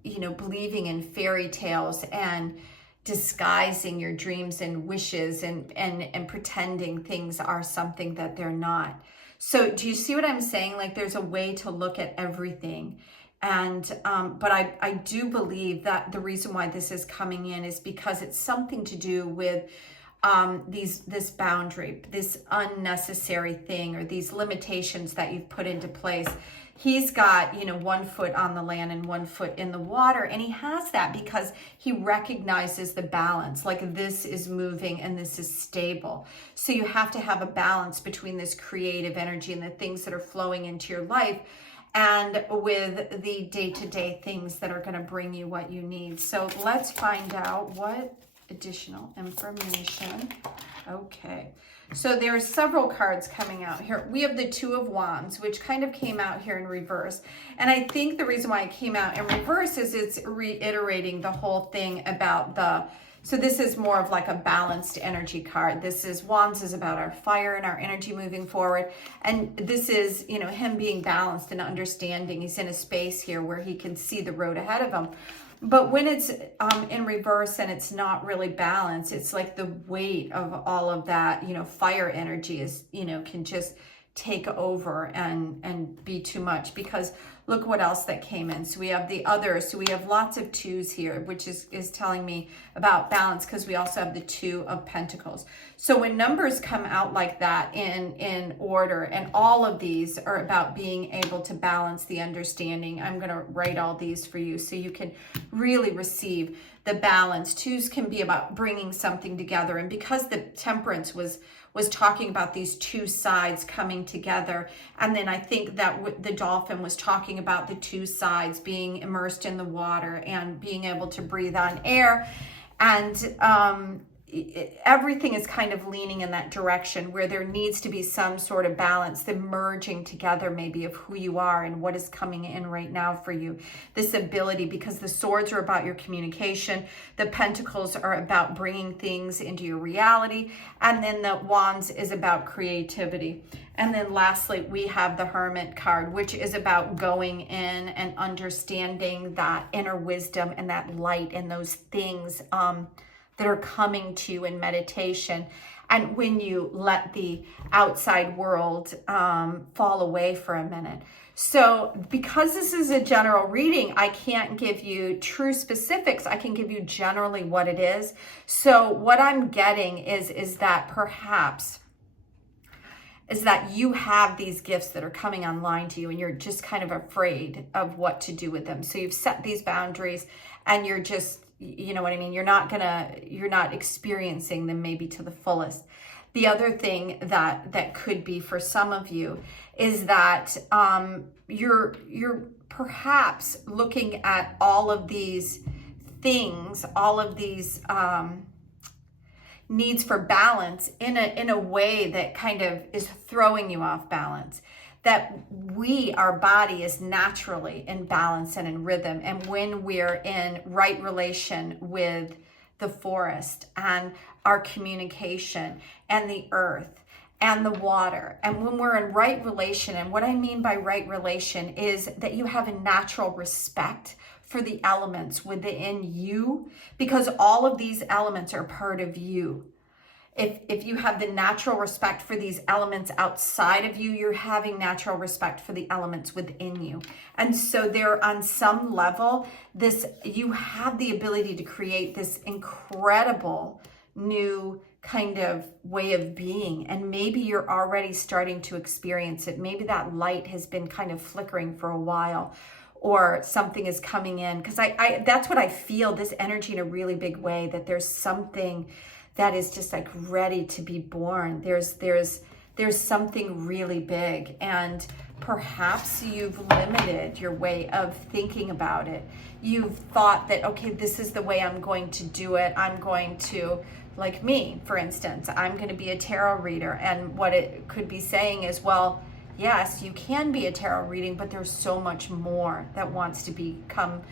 believing in fairy tales and disguising your dreams and wishes and pretending things are something that they're not. So do you see what I'm saying? Like there's a way to look at everything. And, but I do believe that the reason why this is coming in is because it's something to do with this boundary, this unnecessary thing, or these limitations that you've put into place. He's got, 1 foot on the land and 1 foot in the water. And he has that because he recognizes the balance, like this is moving and this is stable. So you have to have a balance between this creative energy and the things that are flowing into your life, and with the day-to-day things that are going to bring you what you need. So let's find out what additional information. Okay, so there are several cards coming out here. We have the 2 of Wands, which kind of came out here in reverse. And I think the reason why it came out in reverse is it's reiterating the whole thing about so this is more of like a balanced energy card. This is Wands is about our fire and our energy moving forward. And this is, him being balanced and understanding. He's in a space here where he can see the road ahead of him. But when it's in reverse and it's not really balanced, it's like the weight of all of that, fire energy is, can just take over and be too much, because look what else that came in. So we have the other, so we have lots of twos here, which is telling me about balance, because we also have the 2 of Pentacles. So when numbers come out like that in order, and all of these are about being able to balance the understanding, I'm going to write all these for you so you can really receive the balance. 2s can be about bringing something together, and because the Temperance was talking about these 2 sides coming together, and then I think that the Dolphin was talking about the 2 sides being immersed in the water and being able to breathe on air, and everything is kind of leaning in that direction where there needs to be some sort of balance, the merging together maybe of who you are and what is coming in right now for you. This ability, because the Swords are about your communication, the Pentacles are about bringing things into your reality, and then the Wands is about creativity. And then lastly, we have the Hermit card, which is about going in and understanding that inner wisdom and that light and those things that are coming to you in meditation. And when you let the outside world fall away for a minute. So because this is a general reading, I can't give you true specifics. I can give you generally what it is. So what I'm getting is that perhaps is that you have these gifts that are coming online to you, and you're just kind of afraid of what to do with them. So you've set these boundaries, and you're just, you know what I mean? You're not experiencing them maybe to the fullest. The other thing that could be for some of you is that you're perhaps looking at all of these things, all of these needs for balance in a way that kind of is throwing you off balance. That our body is naturally in balance and in rhythm. And when we're in right relation with the forest and our communication and the earth and the water, and when we're in right relation, and what I mean by right relation is that you have a natural respect for the elements within you, because all of these elements are part of you. If you have the natural respect for these elements outside of you, you're having natural respect for the elements within you. And so there, on some level, you have the ability to create this incredible new kind of way of being. And maybe you're already starting to experience it. Maybe that light has been kind of flickering for a while, or something is coming in. Because I that's what I feel, this energy in a really big way, that there's something that is just like ready to be born. There's something really big, and perhaps you've limited your way of thinking about it. You've thought that, okay, this is the way I'm going to do it. I'm going to, like me, for instance, I'm going to be a tarot reader. And what it could be saying is, well, yes, you can be a tarot reading, but there's so much more that wants to come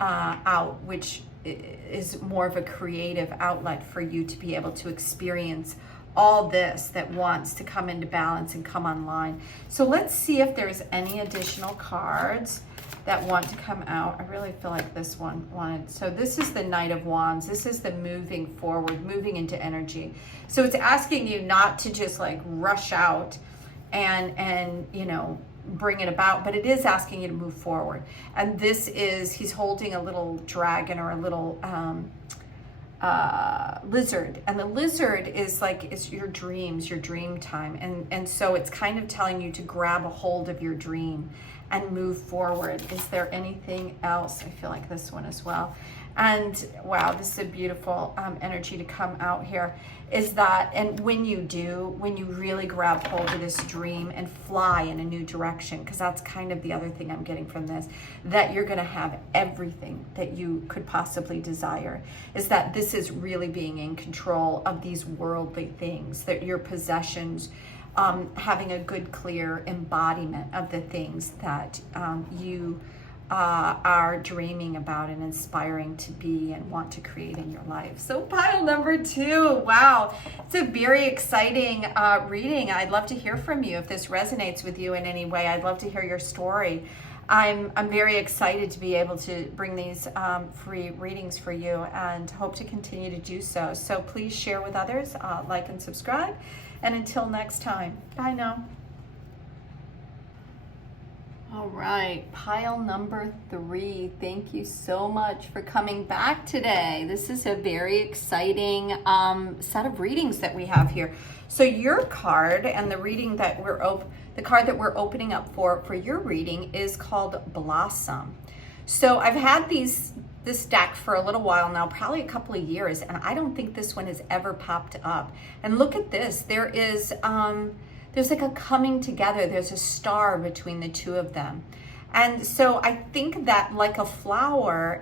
out, which is more of a creative outlet for you to be able to experience all this that wants to come into balance and come online. So let's see if there's any additional cards that want to come out. I really feel like this one wanted. So this is the Knight of Wands. This is the moving forward, moving into energy. So it's asking you not to just like rush out and you know, bring it about, but it is asking you to move forward. And this is, he's holding a little dragon or a little lizard, and the lizard is like, it's your dreams, your dream time, and so it's kind of telling you to grab a hold of your dream and move forward. Is there anything else? I feel like this one as well. And wow, this is a beautiful energy to come out here, is that, and when you really grab hold of this dream and fly in a new direction, because that's kind of the other thing I'm getting from this, that you're going to have everything that you could possibly desire, is that this is really being in control of these worldly things, that your possessions, having a good, clear embodiment of the things that you are dreaming about and inspiring to be and want to create in your life. So pile number 2, wow, it's a very exciting reading. I'd love to hear from you if this resonates with you in any way. I'd love to hear your story. I'm very excited to be able to bring these free readings for you, and hope to continue to do so. So please share with others, like and subscribe, and until next time, bye now. All right, pile number 3. Thank you so much for coming back today. This is a very exciting set of readings that we have here. So your card and the reading that the card that we're opening up for your reading is called Blossom. So I've had this deck for a little while now, probably a couple of years, and I don't think this one has ever popped up. And look at this. There's like a coming together. There's a star between the two of them. And so I think that like a flower,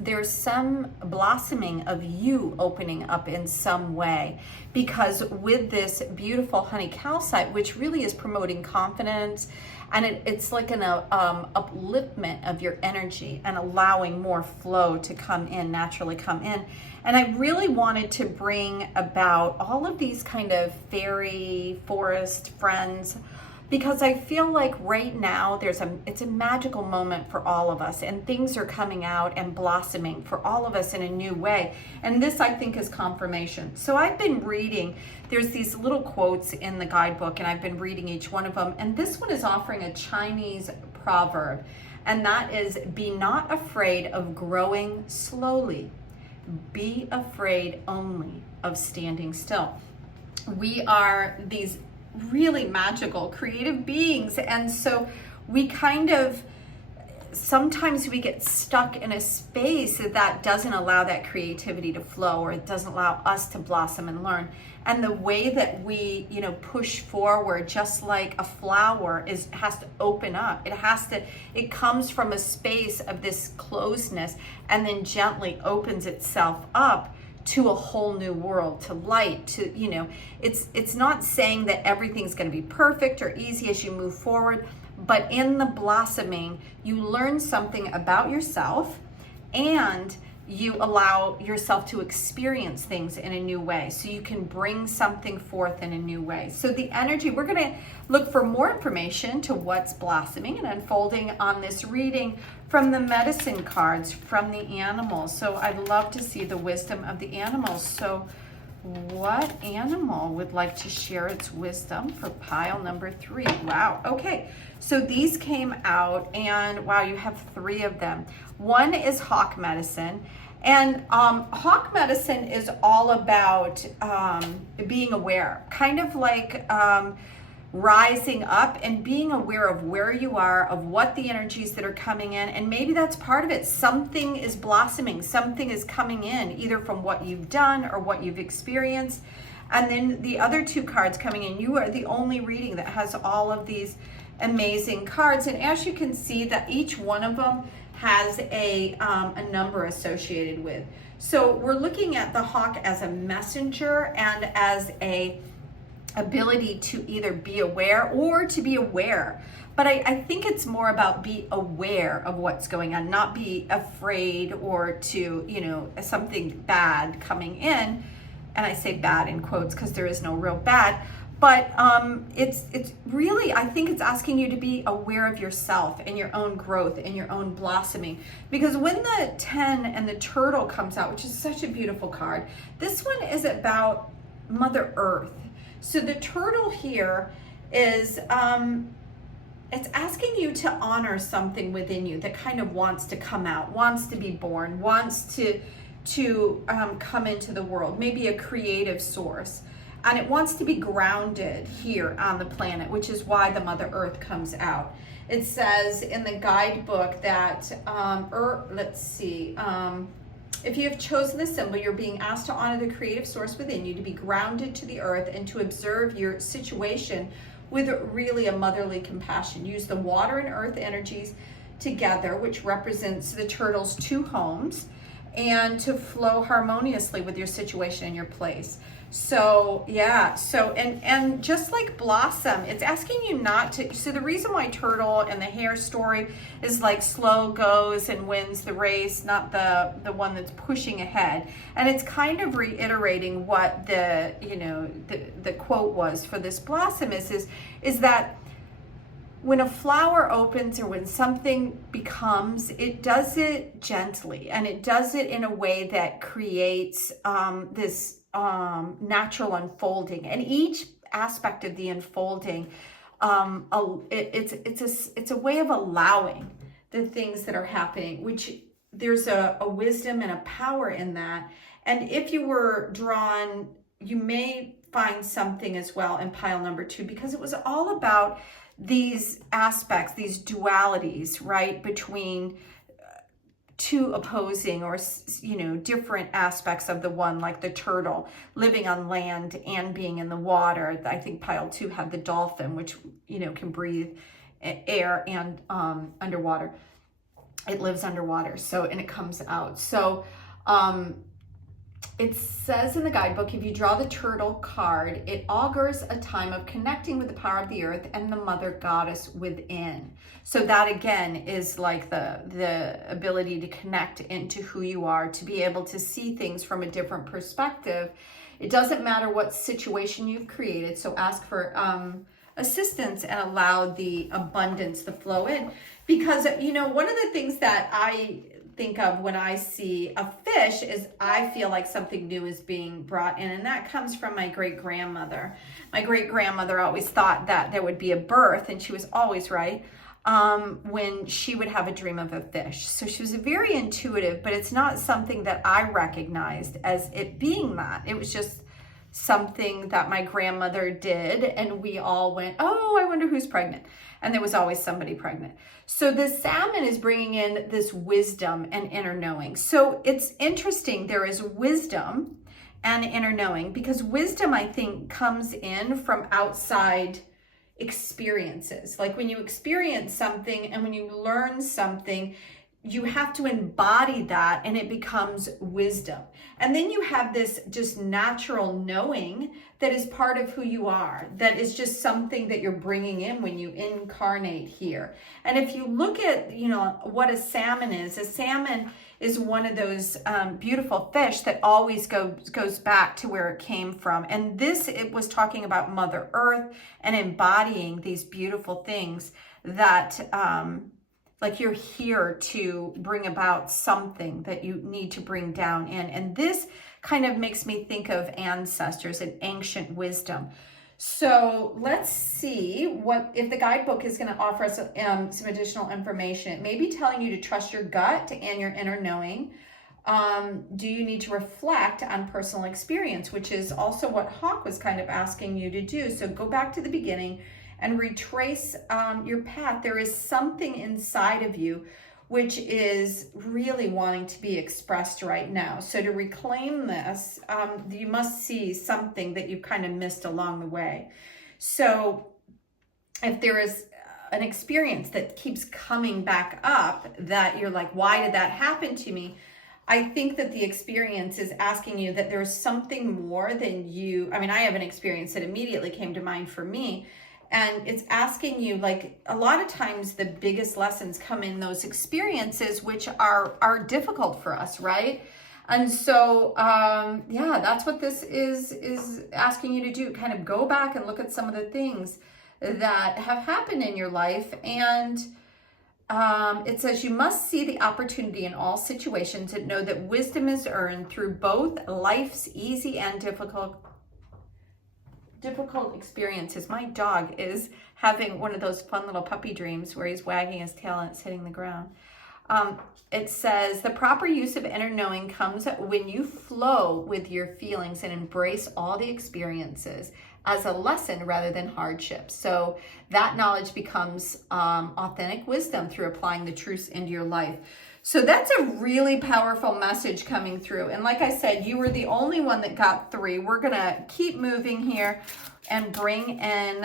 there's some blossoming of you opening up in some way, because with this beautiful honey calcite, which really is promoting confidence, and it's like an upliftment of your energy and allowing more flow to come in, naturally come in. And I really wanted to bring about all of these kind of fairy forest friends, because I feel like right now it's a magical moment for all of us, and things are coming out and blossoming for all of us in a new way. And this, I think, is confirmation. So I've been reading, there's these little quotes in the guidebook, and I've been reading each one of them. And this one is offering a Chinese proverb, and that is, be not afraid of growing slowly. Be afraid only of standing still. We are these really magical, creative beings. And so we sometimes we get stuck in a space that doesn't allow that creativity to flow, or it doesn't allow us to blossom and learn. And the way that we, push forward, just like a flower has to open up. It comes from a space of this closedness and then gently opens itself up to a whole new world, to light, it's not saying that everything's going to be perfect or easy as you move forward, but in the blossoming, you learn something about yourself, and you allow yourself to experience things in a new way, so you can bring something forth in a new way. So the energy, we're going to look for more information to what's blossoming and unfolding on this reading from the medicine cards, from the animals. So I'd love to see the wisdom of the animals. So what animal would like to share its wisdom for pile number 3? Wow. Okay. So these came out, and wow, you have 3 of them. One is hawk medicine. And hawk medicine is all about being aware, kind of like rising up and being aware of where you are, of what the energies that are coming in, and maybe that's part of it. Something is blossoming, something is coming in, either from what you've done or what you've experienced. And then the other 2 cards coming in, you are the only reading that has all of these amazing cards. And as you can see, that each one of them has a number associated with. So we're looking at the hawk as a messenger and as a ability to either be aware or to be aware. But I think it's more about be aware of what's going on, not be afraid or to, something bad coming in. And I say bad in quotes because there is no real bad. But it's really, I think it's asking you to be aware of yourself and your own growth and your own blossoming. Because when the 10 and the turtle comes out, which is such a beautiful card, this one is about Mother Earth. So the turtle here is, it's asking you to honor something within you that kind of wants to come out, wants to be born, wants to come into the world, maybe a creative source. And it wants to be grounded here on the planet, which is why the Mother Earth comes out. It says in the guidebook that, if you have chosen this symbol, you're being asked to honor the creative source within you, to be grounded to the earth, and to observe your situation with really a motherly compassion. Use the water and earth energies together, which represents the turtle's 2 homes, and to flow harmoniously with your situation and your place. So yeah, and just like Blossom, it's asking you not to, so the reason why Turtle and the hare story is like slow goes and wins the race, not the one that's pushing ahead. And it's kind of reiterating what the quote was for this Blossom is that when a flower opens or when something becomes, it does it gently, and it does it in a way that creates this natural unfolding. And each aspect of the unfolding it's a way of allowing the things that are happening, which there's a wisdom and a power in that. And if you were drawn, you may find something as well in pile number 2, because it was all about these aspects, these dualities, right, between two opposing or, different aspects of the one, like the turtle living on land and being in the water. I think pile 2 had the dolphin, which, can breathe air and underwater. It lives underwater, and it comes out. So it says in the guidebook, if you draw the turtle card, it augurs a time of connecting with the power of the earth and the mother goddess within. So that again is like the ability to connect into who you are, to be able to see things from a different perspective. It doesn't matter what situation you've created, so ask for assistance and allow the abundance to flow in. Because, one of the things that I think of when I see a fish is I feel like something new is being brought in, and that comes from my great-grandmother. My great-grandmother always thought that there would be a birth, and she was always right, when she would have a dream of a fish. So she was very intuitive, but it's not something that I recognized as it being that. It was just something that my grandmother did, and we all went, oh, I wonder who's pregnant. And there was always somebody pregnant. So the salmon is bringing in this wisdom and inner knowing. So it's interesting, there is wisdom and inner knowing, because wisdom, I think, comes in from outside experiences. Like when you experience something and when you learn something, you have to embody that and it becomes wisdom. And then you have this just natural knowing that is part of who you are, that is just something that you're bringing in when you incarnate here. And if you look at, what a salmon is one of those beautiful fish that always goes back to where it came from. And it was talking about Mother Earth and embodying these beautiful things that, like you're here to bring about something that you need to bring down in. And this kind of makes me think of ancestors and ancient wisdom. So let's see if the guidebook is going to offer us some additional information. It may be telling you to trust your gut and your inner knowing. Do you need to reflect on personal experience, which is also what Hawk was kind of asking you to do. So go back to the beginning and retrace your path. There is something inside of you which is really wanting to be expressed right now. So to reclaim this, you must see something that you kind of missed along the way. So if there is an experience that keeps coming back up that you're like, why did that happen to me? I think that the experience is asking you that there's something more than you. I mean, I have an experience that immediately came to mind for me. And it's asking you, like, a lot of times the biggest lessons come in those experiences, which are difficult for us, right? And so, that's what this is asking you to do. Kind of go back and look at some of the things that have happened in your life. And it says you must see the opportunity in all situations and know that wisdom is earned through both life's easy and difficult experiences. My dog is having one of those fun little puppy dreams where he's wagging his tail and it's hitting the ground. It says the proper use of inner knowing comes when you flow with your feelings and embrace all the experiences as a lesson rather than hardship. So that knowledge becomes authentic wisdom through applying the truths into your life. So that's a really powerful message coming through. And like I said, you were the only one that got 3. We're going to keep moving here and bring in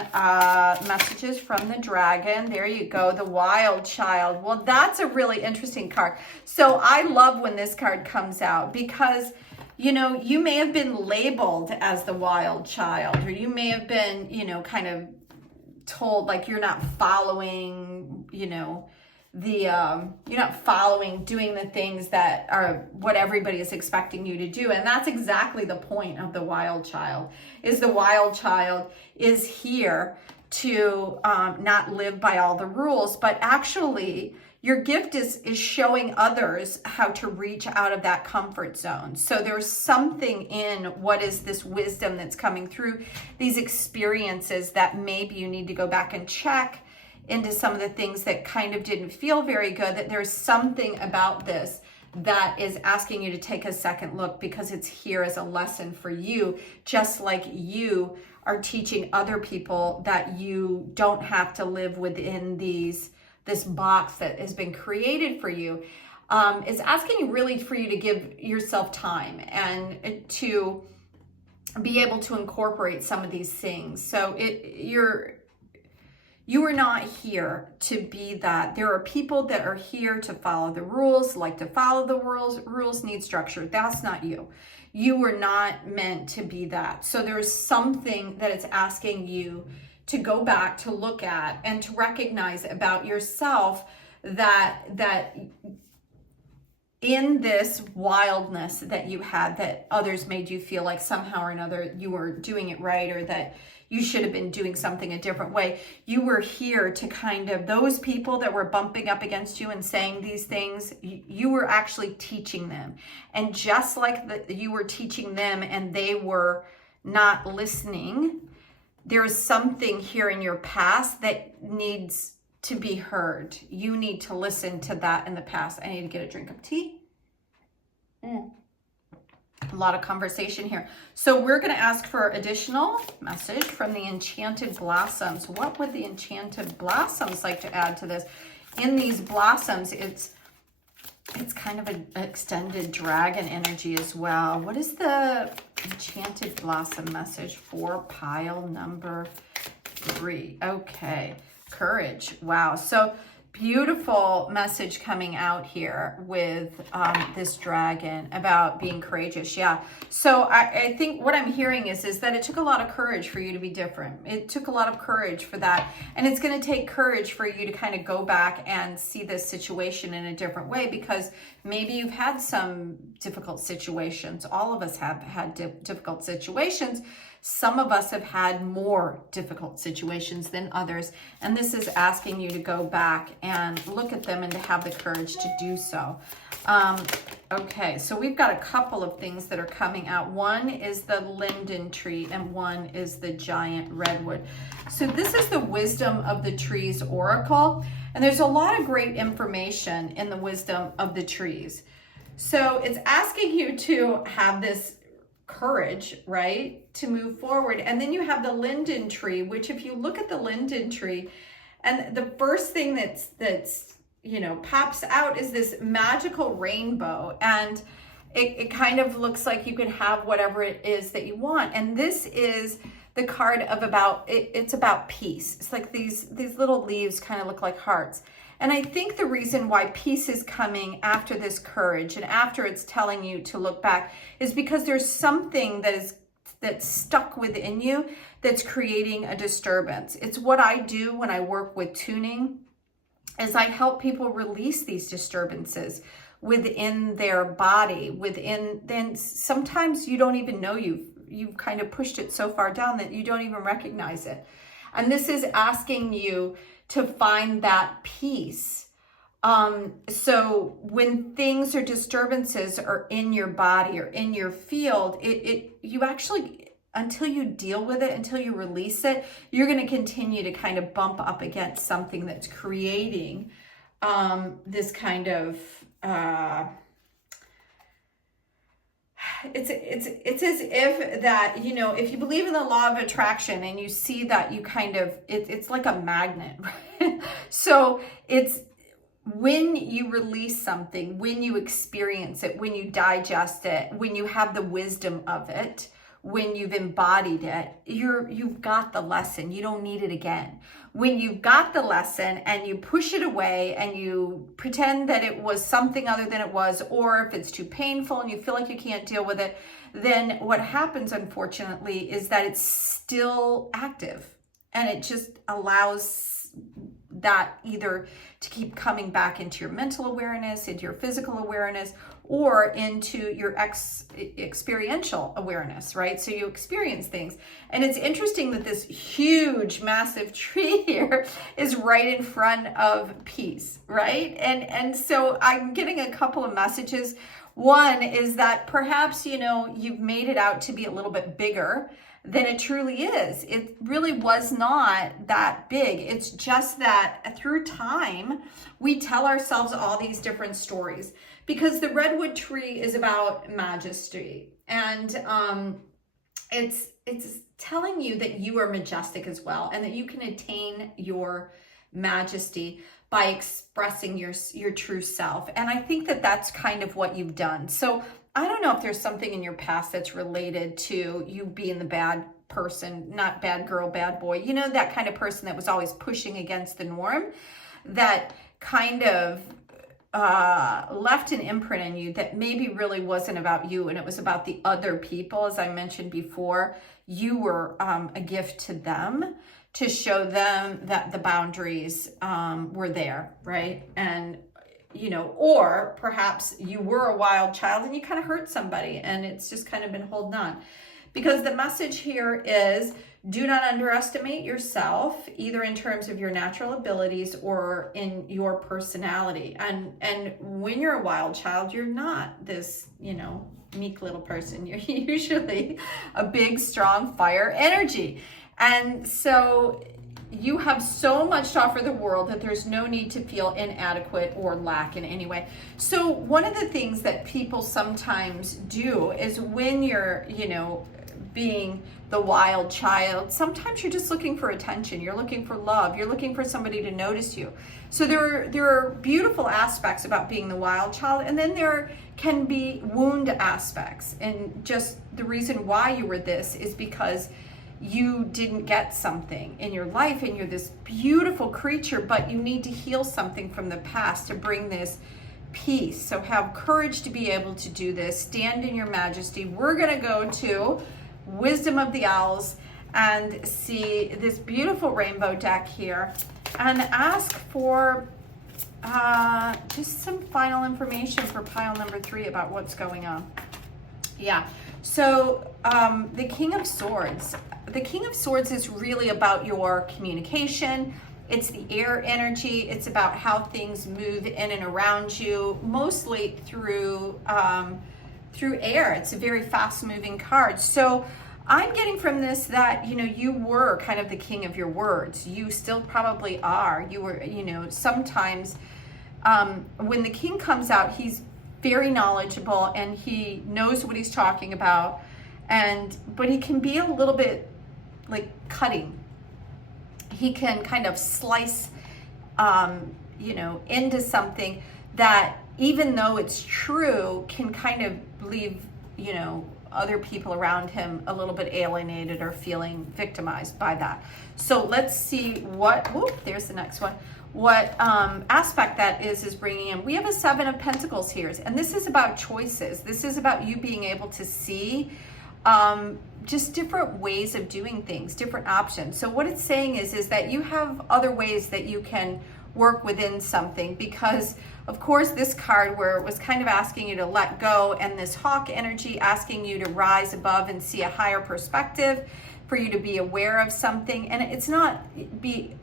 messages from the dragon. There you go, the wild child. Well, that's a really interesting card. So I love when this card comes out because, you may have been labeled as the wild child, or you may have been, kind of told like you're not following, you're not following, doing the things that are what everybody is expecting you to do. And that's exactly the point of the wild child, is the wild child is here to not live by all the rules, but actually, Your gift is showing others how to reach out of that comfort zone. So there's something in what is this wisdom that's coming through these experiences that maybe you need to go back and check into some of the things that kind of didn't feel very good, that there's something about this that is asking you to take a second look, because it's here as a lesson for you, just like you are teaching other people that you don't have to live within this box that has been created for you. It's asking you really for you to give yourself time and to be able to incorporate some of these things. So you are not here to be that. There are people that are here to follow the rules, like to follow the rules. Rules need structure. That's not you. You were not meant to be that. So there's something that it's asking you to go back to look at and to recognize about yourself, that in this wildness that you had, that others made you feel like somehow or another you were doing it right, or that you should have been doing something a different way. You were here to kind of, those people that were bumping up against you and saying these things, you were actually teaching them. And just like you were teaching them and they were not listening, there's something here in your past that needs to be heard. You need to listen to that in the past. I need to get a drink of tea. A lot of conversation here. So we're going to ask for additional message from the Enchanted Blossoms. What would the Enchanted Blossoms like to add to this? In these blossoms, it's kind of an extended dragon energy as well. What is the Enchanted Blossom message for pile number 3? Okay, courage. Wow. So beautiful message coming out here with this dragon about being courageous. Yeah. So I think what I'm hearing is that it took a lot of courage for you to be different. It took a lot of courage for that. And it's going to take courage for you to kind of go back and see this situation in a different way, because maybe you've had some difficult situations. All of us have had difficult situations. Some of us have had more difficult situations than others, and this is asking you to go back and look at them and to have the courage to do so. Okay, so we've got a couple of things that are coming out. One is the linden tree and one is the giant redwood. So this is the Wisdom of the Trees Oracle, and there's a lot of great information in the Wisdom of the Trees. So it's asking you to have this courage, right, to move forward. And then you have the linden tree, which if you look at the linden tree, and the first thing that's pops out is this magical rainbow, and it kind of looks like you can have whatever it is that you want. And this is the card of it's about peace. It's like these little leaves kind of look like hearts. And I think the reason why peace is coming after this courage and after it's telling you to look back is because there's something that's stuck within you that's creating a disturbance. It's what I do when I work with tuning, is I help people release these disturbances within their body, then sometimes you don't even know you've kind of pushed it so far down that you don't even recognize it. And this is asking you to find that peace. So when things or disturbances are in your body or in your field, you actually, until you deal with it, until you release it, you're going to continue to kind of bump up against something that's creating this kind of it's as if that, if you believe in the law of attraction and you see that you kind of, it's like a magnet, right? So it's when you release something, when you experience it, when you digest it, when you have the wisdom of it, when you've embodied it, you've got the lesson. You don't need it again. When you've got the lesson and you push it away and you pretend that it was something other than it was, or if it's too painful and you feel like you can't deal with it, then what happens, unfortunately, is that it's still active, and it just allows that either to keep coming back into your mental awareness, into your physical awareness, or into your experiential awareness, right? So you experience things. And it's interesting that this huge, massive tree here is right in front of peace, right? And so I'm getting a couple of messages. One is that perhaps, you know, you've made it out to be a little bit bigger than it truly is. It really was not that big. It's just that through time, we tell ourselves all these different stories, because the redwood tree is about majesty, and it's telling you that you are majestic as well, and that you can attain your majesty by expressing your true self. And I think that that's kind of what you've done. So I don't know if there's something in your past that's related to you being the bad person, not bad girl, bad boy, you know, that kind of person that was always pushing against the norm, that kind of left an imprint in you that maybe really wasn't about you, and it was about the other people. As I mentioned before, you were a gift to them, to show them that the boundaries were there, right? And you know, or perhaps you were a wild child and you kind of hurt somebody, and it's just kind of been holding on. Because the message here is, do not underestimate yourself, either in terms of your natural abilities or in your personality. And when you're a wild child, you're not this, you know, meek little person. You're usually a big, strong fire energy. And so you have so much to offer the world that there's no need to feel inadequate or lack in any way. So one of the things that people sometimes do is, when you're, you know, being the wild child, sometimes you're just looking for attention. You're looking for love. You're looking for somebody to notice you. So there are beautiful aspects about being the wild child, and then there can be wound aspects. And just the reason why you were this is because you didn't get something in your life, and you're this beautiful creature, but you need to heal something from the past to bring this peace. So have courage to be able to do this. Stand in your majesty. We're going to go to Wisdom of the Owls and see this beautiful rainbow deck here, and ask for just some final information for pile number 3 about what's going on. Yeah. So the King of Swords. The King of Swords is really about your communication. It's the air energy. It's about how things move in and around you, mostly through air. It's a very fast-moving card. So I'm getting from this that, you know, you were kind of the king of your words. You still probably are. You were, you know, sometimes when the king comes out, he's very knowledgeable and he knows what he's talking about, but he can be a little bit like cutting. He can kind of slice, you know, into something that, even though it's true, can kind of leave, you know, other people around him a little bit alienated or feeling victimized by that. So let's see what, there's the next one. What aspect that is bringing in. We have a 7 of Pentacles here, and this is about choices. This is about you being able to see just different ways of doing things, different options. So what it's saying is that you have other ways that you can work within something, because of course this card, where it was kind of asking you to let go, and this hawk energy asking you to rise above and see a higher perspective, for you to be aware of something. And it's not be,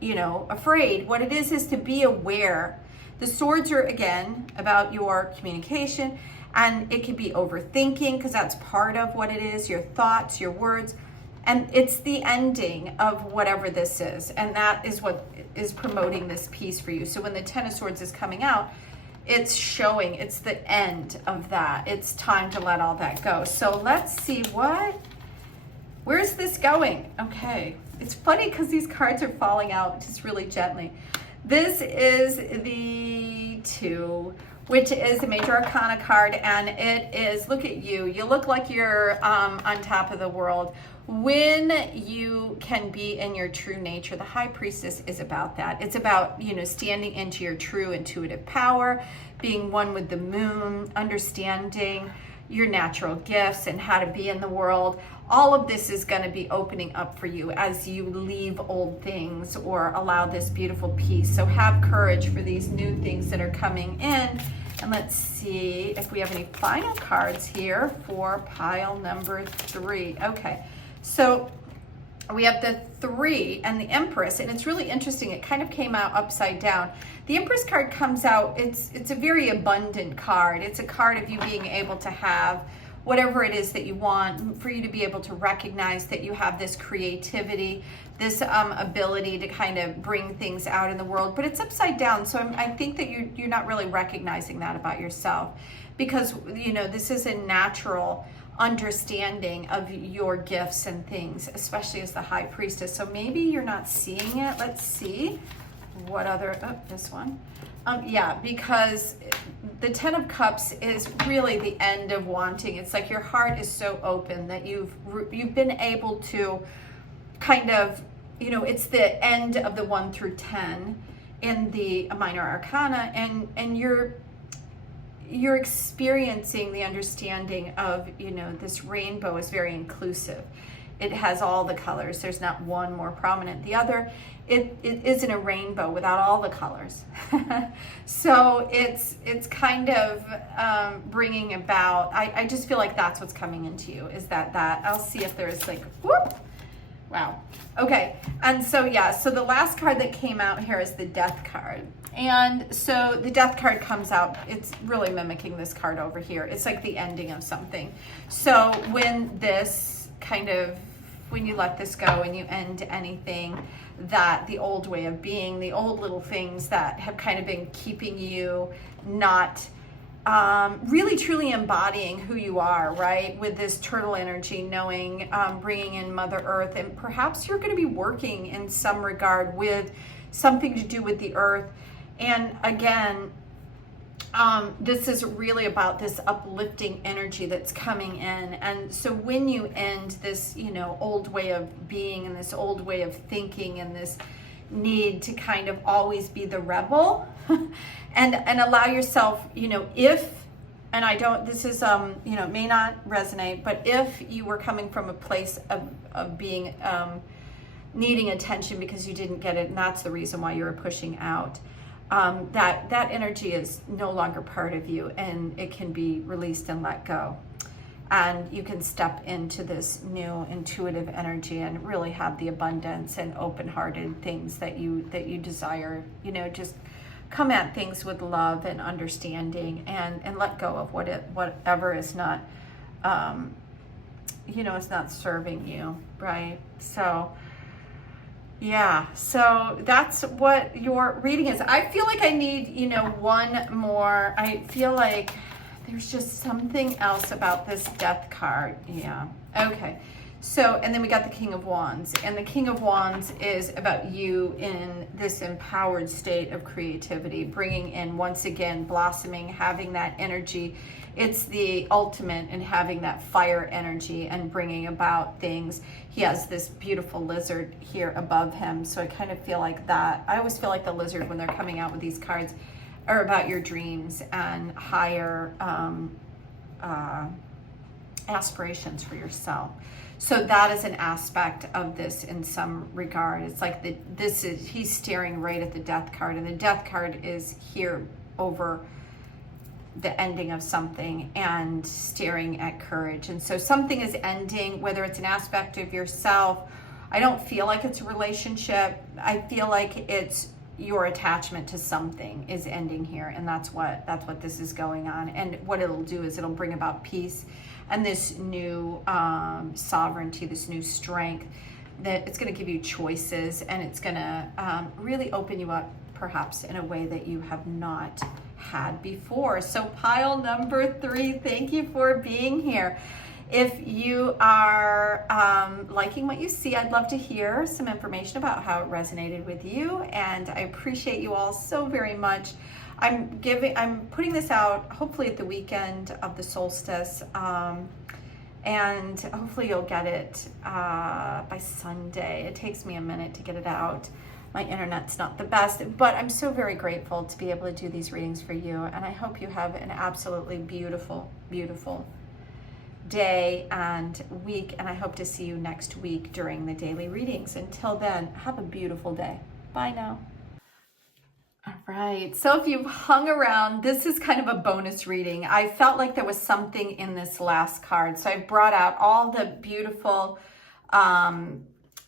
you know, afraid. What it is to be aware. The swords are, again, about your communication, and it could be overthinking, because that's part of what it is, your thoughts, your words. And it's the ending of whatever this is. And that is what is promoting this piece for you. So when the 10 of Swords is coming out, it's showing it's the end of that. It's time to let all that go. So let's see where's this going? Okay. It's funny because these cards are falling out just really gently. This is the 2, which is the Major Arcana card, and it is, look at you. You look like you're on top of the world. When you can be in your true nature, the High Priestess is about that. It's about, you know, standing into your true intuitive power, being one with the moon, understanding your natural gifts and how to be in the world. All of this is going to be opening up for you as you leave old things or allow this beautiful peace. So have courage for these new things that are coming in, And let's see if we have any final cards here for pile number 3. Okay, so we have the 3 and the Empress, and it's really interesting. It kind of came out upside down. The Empress card comes out, it's a very abundant card. It's a card of you being able to have whatever it is that you want, for you to be able to recognize that you have this creativity, this ability to kind of bring things out in the world, but it's upside down. So I think that you're not really recognizing that about yourself, because you know this is a natural understanding of your gifts and things, especially as the High Priestess. So maybe you're not seeing it. Let's see what other, oh, this one. Yeah, because the 10 of Cups is really the end of wanting. It's like your heart is so open that you've been able to kind of, you know, it's the end of the 1 through 10 in the Minor Arcana, and you're experiencing the understanding of, you know, this rainbow is very inclusive. It has all the colors. There's not one more prominent. The other, it isn't a rainbow without all the colors. So it's kind of bringing about, I just feel like that's what's coming into you, is that I'll see if there's like, whoop, wow. Okay, and so yeah, so the last card that came out here is the Death card. And so the Death card comes out, it's really mimicking this card over here. It's like the ending of something. So when this kind of, when you let this go and you end anything, that the old way of being, the old little things that have kind of been keeping you not really truly embodying who you are, right? With this turtle energy, knowing, bringing in Mother Earth, and perhaps you're going to be working in some regard with something to do with the earth. And again, this is really about this uplifting energy that's coming in. And so when you end this, you know, old way of being and this old way of thinking and this need to kind of always be the rebel and allow yourself, you know, if, and I don't, this is, you know, may not resonate, but if you were coming from a place of being, needing attention because you didn't get it, and that's the reason why you were pushing out, that energy is no longer part of you, and it can be released and let go. And you can step into this new intuitive energy and really have the abundance and open-hearted things that you desire. You know, just come at things with love and understanding, and let go of whatever is not, you know, is not serving you, right? So yeah, so that's what your reading is. I feel like I need, you know, one more. I feel like there's just something else about this Death card. Yeah, okay. So, and then we got the King of Wands, and the King of Wands is about you in this empowered state of creativity, bringing in, once again, blossoming, having that energy. It's the ultimate in having that fire energy and bringing about things. He has this beautiful lizard here above him, so I kind of feel like that. I always feel like the lizard when they're coming out with these cards are about your dreams and higher aspirations for yourself. So that is an aspect of this in some regard. It's like he's staring right at the Death card, and the Death card is here over the ending of something and staring at courage. And so something is ending, whether it's an aspect of yourself. I don't feel like it's a relationship. I feel like it's your attachment to something is ending here, and that's what this is going on. And what it'll do is it'll bring about peace and this new sovereignty, this new strength, that it's going to give you choices, and it's going to really open you up perhaps in a way that you have not had before. So pile number 3, thank you for being here. If you are liking what you see, I'd love to hear some information about how it resonated with you, and I appreciate you all so very much. I'm putting this out hopefully at the weekend of the solstice, and hopefully you'll get it by Sunday. It takes me a minute to get it out. My internet's not the best, but I'm so very grateful to be able to do these readings for you, and I hope you have an absolutely beautiful, beautiful day and week, and I hope to see you next week during the daily readings. Until then, have a beautiful day. Bye now. All right, so if you've hung around, this is kind of a bonus reading. I felt like there was something in this last card, so I brought out all the beautiful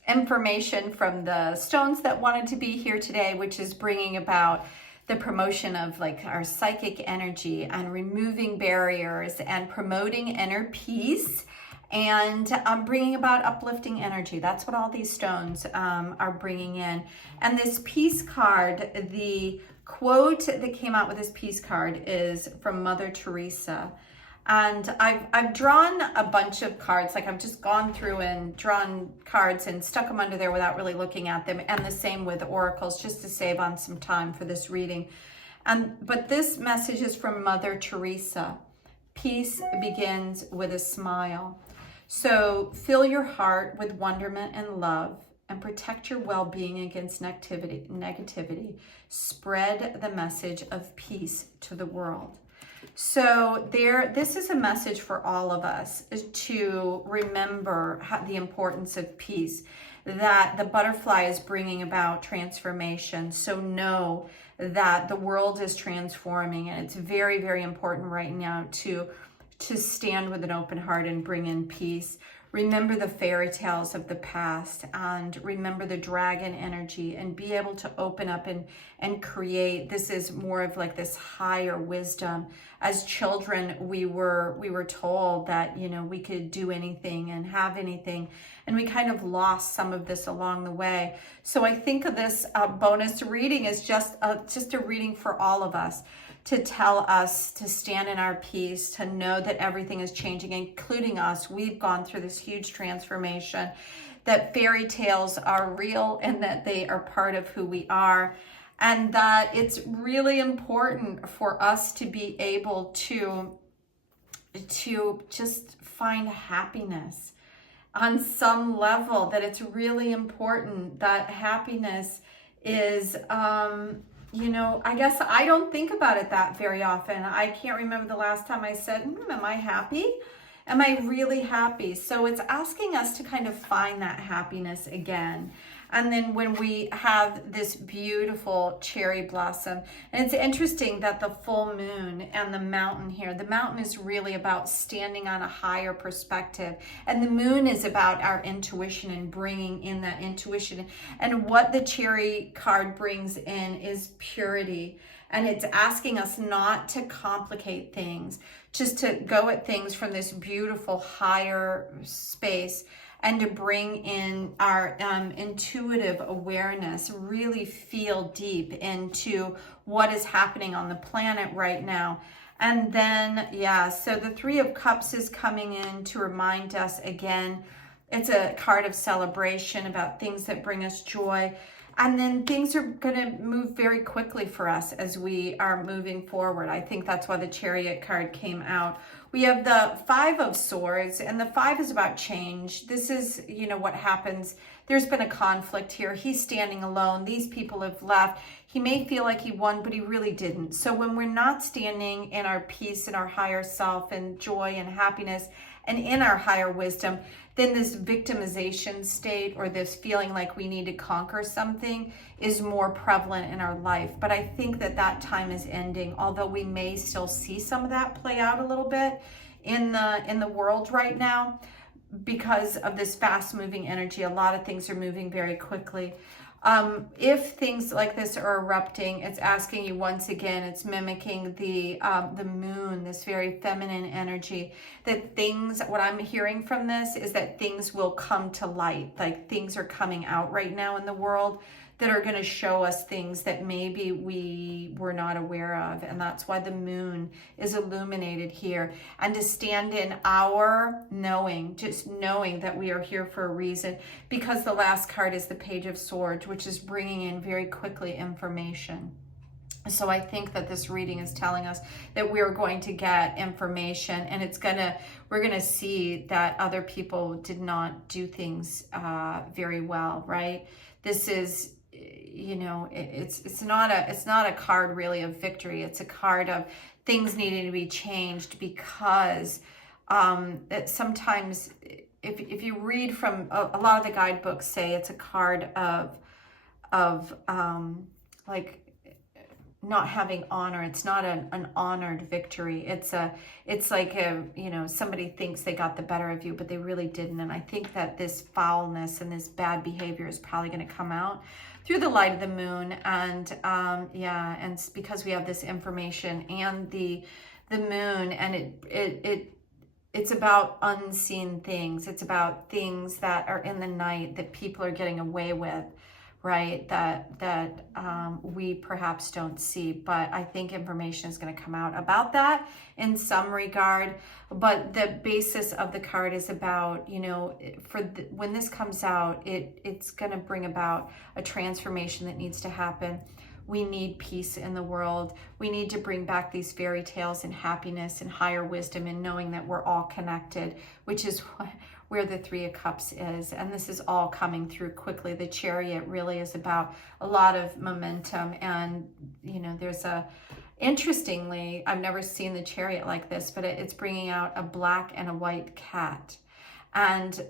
information from the stones that wanted to be here today, which is bringing about the promotion of like our psychic energy and removing barriers and promoting inner peace and bringing about uplifting energy. That's what all these stones are bringing in. And this peace card, the quote that came out with this peace card is from Mother Teresa. And I've drawn a bunch of cards, like I've just gone through and drawn cards and stuck them under there without really looking at them. And the same with oracles, just to save on some time for this reading. But this message is from Mother Teresa. Peace begins with a smile. So fill your heart with wonderment and love and protect your well-being against negativity. Spread the message of peace to the world. So this is a message for all of us, is to remember the importance of peace, that the butterfly is bringing about transformation. So know that the world is transforming, and it's very, very important right now to stand with an open heart and bring in peace. Remember the fairy tales of the past and remember the dragon energy and be able to open up and create. This is more of like this higher wisdom. As children, we were told that, you know, we could do anything and have anything, and we kind of lost some of this along the way. So I think of this bonus reading as just a reading for all of us, to tell us to stand in our peace, to know that everything is changing, including us. We've gone through this huge transformation, that fairy tales are real and that they are part of who we are, and that it's really important for us to be able to just find happiness on some level, that it's really important that happiness is, you know, I guess I don't think about it that very often. I can't remember the last time I said, am I happy? Am I really happy? So it's asking us to kind of find that happiness again. And then when we have this beautiful cherry blossom, and it's interesting that the full moon and the mountain here, the mountain is really about standing on a higher perspective, and the moon is about our intuition and bringing in that intuition. And what the cherry card brings in is purity. And it's asking us not to complicate things, just to go at things from this beautiful higher space, and to bring in our intuitive awareness, really feel deep into what is happening on the planet right now. And then, yeah, so the Three of Cups is coming in to remind us again. It's a card of celebration about things that bring us joy. And then things are going to move very quickly for us as we are moving forward. I think that's why the Chariot card came out. We have the Five of Swords, and the Five is about change. This is, you know, what happens. There's been a conflict here. He's standing alone. These people have left. He may feel like he won, but he really didn't. So when we're not standing in our peace and our higher self and joy and happiness and in our higher wisdom, then this victimization state or this feeling like we need to conquer something is more prevalent in our life. But I think that that time is ending, although we may still see some of that play out a little bit in the world right now because of this fast moving energy. A lot of things are moving very quickly. If things like this are erupting, it's asking you once again, it's mimicking the moon, this very feminine energy, that things, what I'm hearing from this is that things will come to light, like things are coming out right now in the world that are going to show us things that maybe we were not aware of. And that's why the moon is illuminated here. And to stand in our knowing, just knowing that we are here for a reason, because the last card is the Page of Swords, which is bringing in very quickly information. So I think that this reading is telling us that we're going to get information, and we're gonna see that other people did not do things very well, right? This is, you know, it's not a card really of victory. It's a card of things needing to be changed, because sometimes if you read from a lot of the guidebooks, say it's a card of like not having honor. It's not an honored victory. It's like somebody thinks they got the better of you, but they really didn't. And I think that this foulness and this bad behavior is probably going to come out through the light of the moon. And and it's because we have this information and the moon, and it's about unseen things. It's about things that are in the night that people are getting away with, right? That we perhaps don't see. But I think information is going to come out about that in some regard. But the basis of the card is about, when this comes out, it's going to bring about a transformation that needs to happen. We need peace in the world. We need to bring back these fairy tales and happiness and higher wisdom and knowing that we're all connected, which is where the Three of Cups is. And this is all coming through quickly. The Chariot really is about a lot of momentum. And, there's interestingly, I've never seen the Chariot like this, but it's bringing out a black and a white cat. And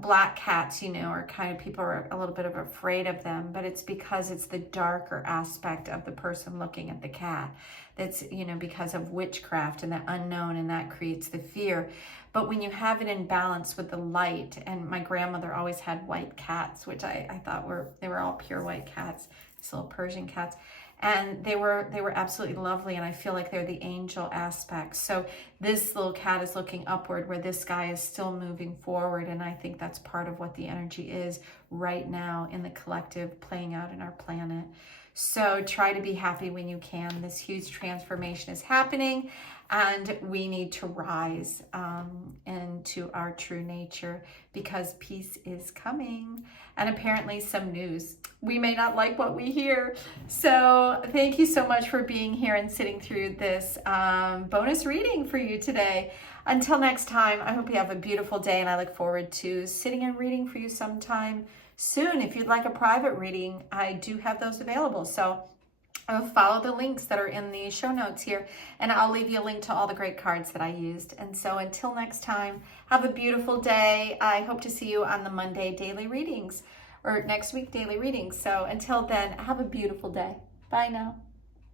black cats, are kind of, people are a little bit of afraid of them, but it's because it's the darker aspect of the person looking at the cat. That's, because of witchcraft and the unknown, and that creates the fear. But when you have it in balance with the light, and my grandmother always had white cats, which I thought they were all pure white cats, these little Persian cats. And they were absolutely lovely, and I feel like they're the angel aspects. So this little cat is looking upward where this guy is still moving forward, and I think that's part of what the energy is right now in the collective playing out in our planet. So try to be happy when you can. This huge transformation is happening, and we need to rise into our true nature because peace is coming. And apparently some news. We may not like what we hear. So thank you so much for being here and sitting through this bonus reading for you today. Until next time, I hope you have a beautiful day, and I look forward to sitting and reading for you sometime soon. If you'd like a private reading, I do have those available. So follow the links that are in the show notes here, and I'll leave you a link to all the great cards that I used. And so until next time, have a beautiful day. I hope to see you on the Monday daily readings, or next week daily readings. So until then, have a beautiful day. Bye now.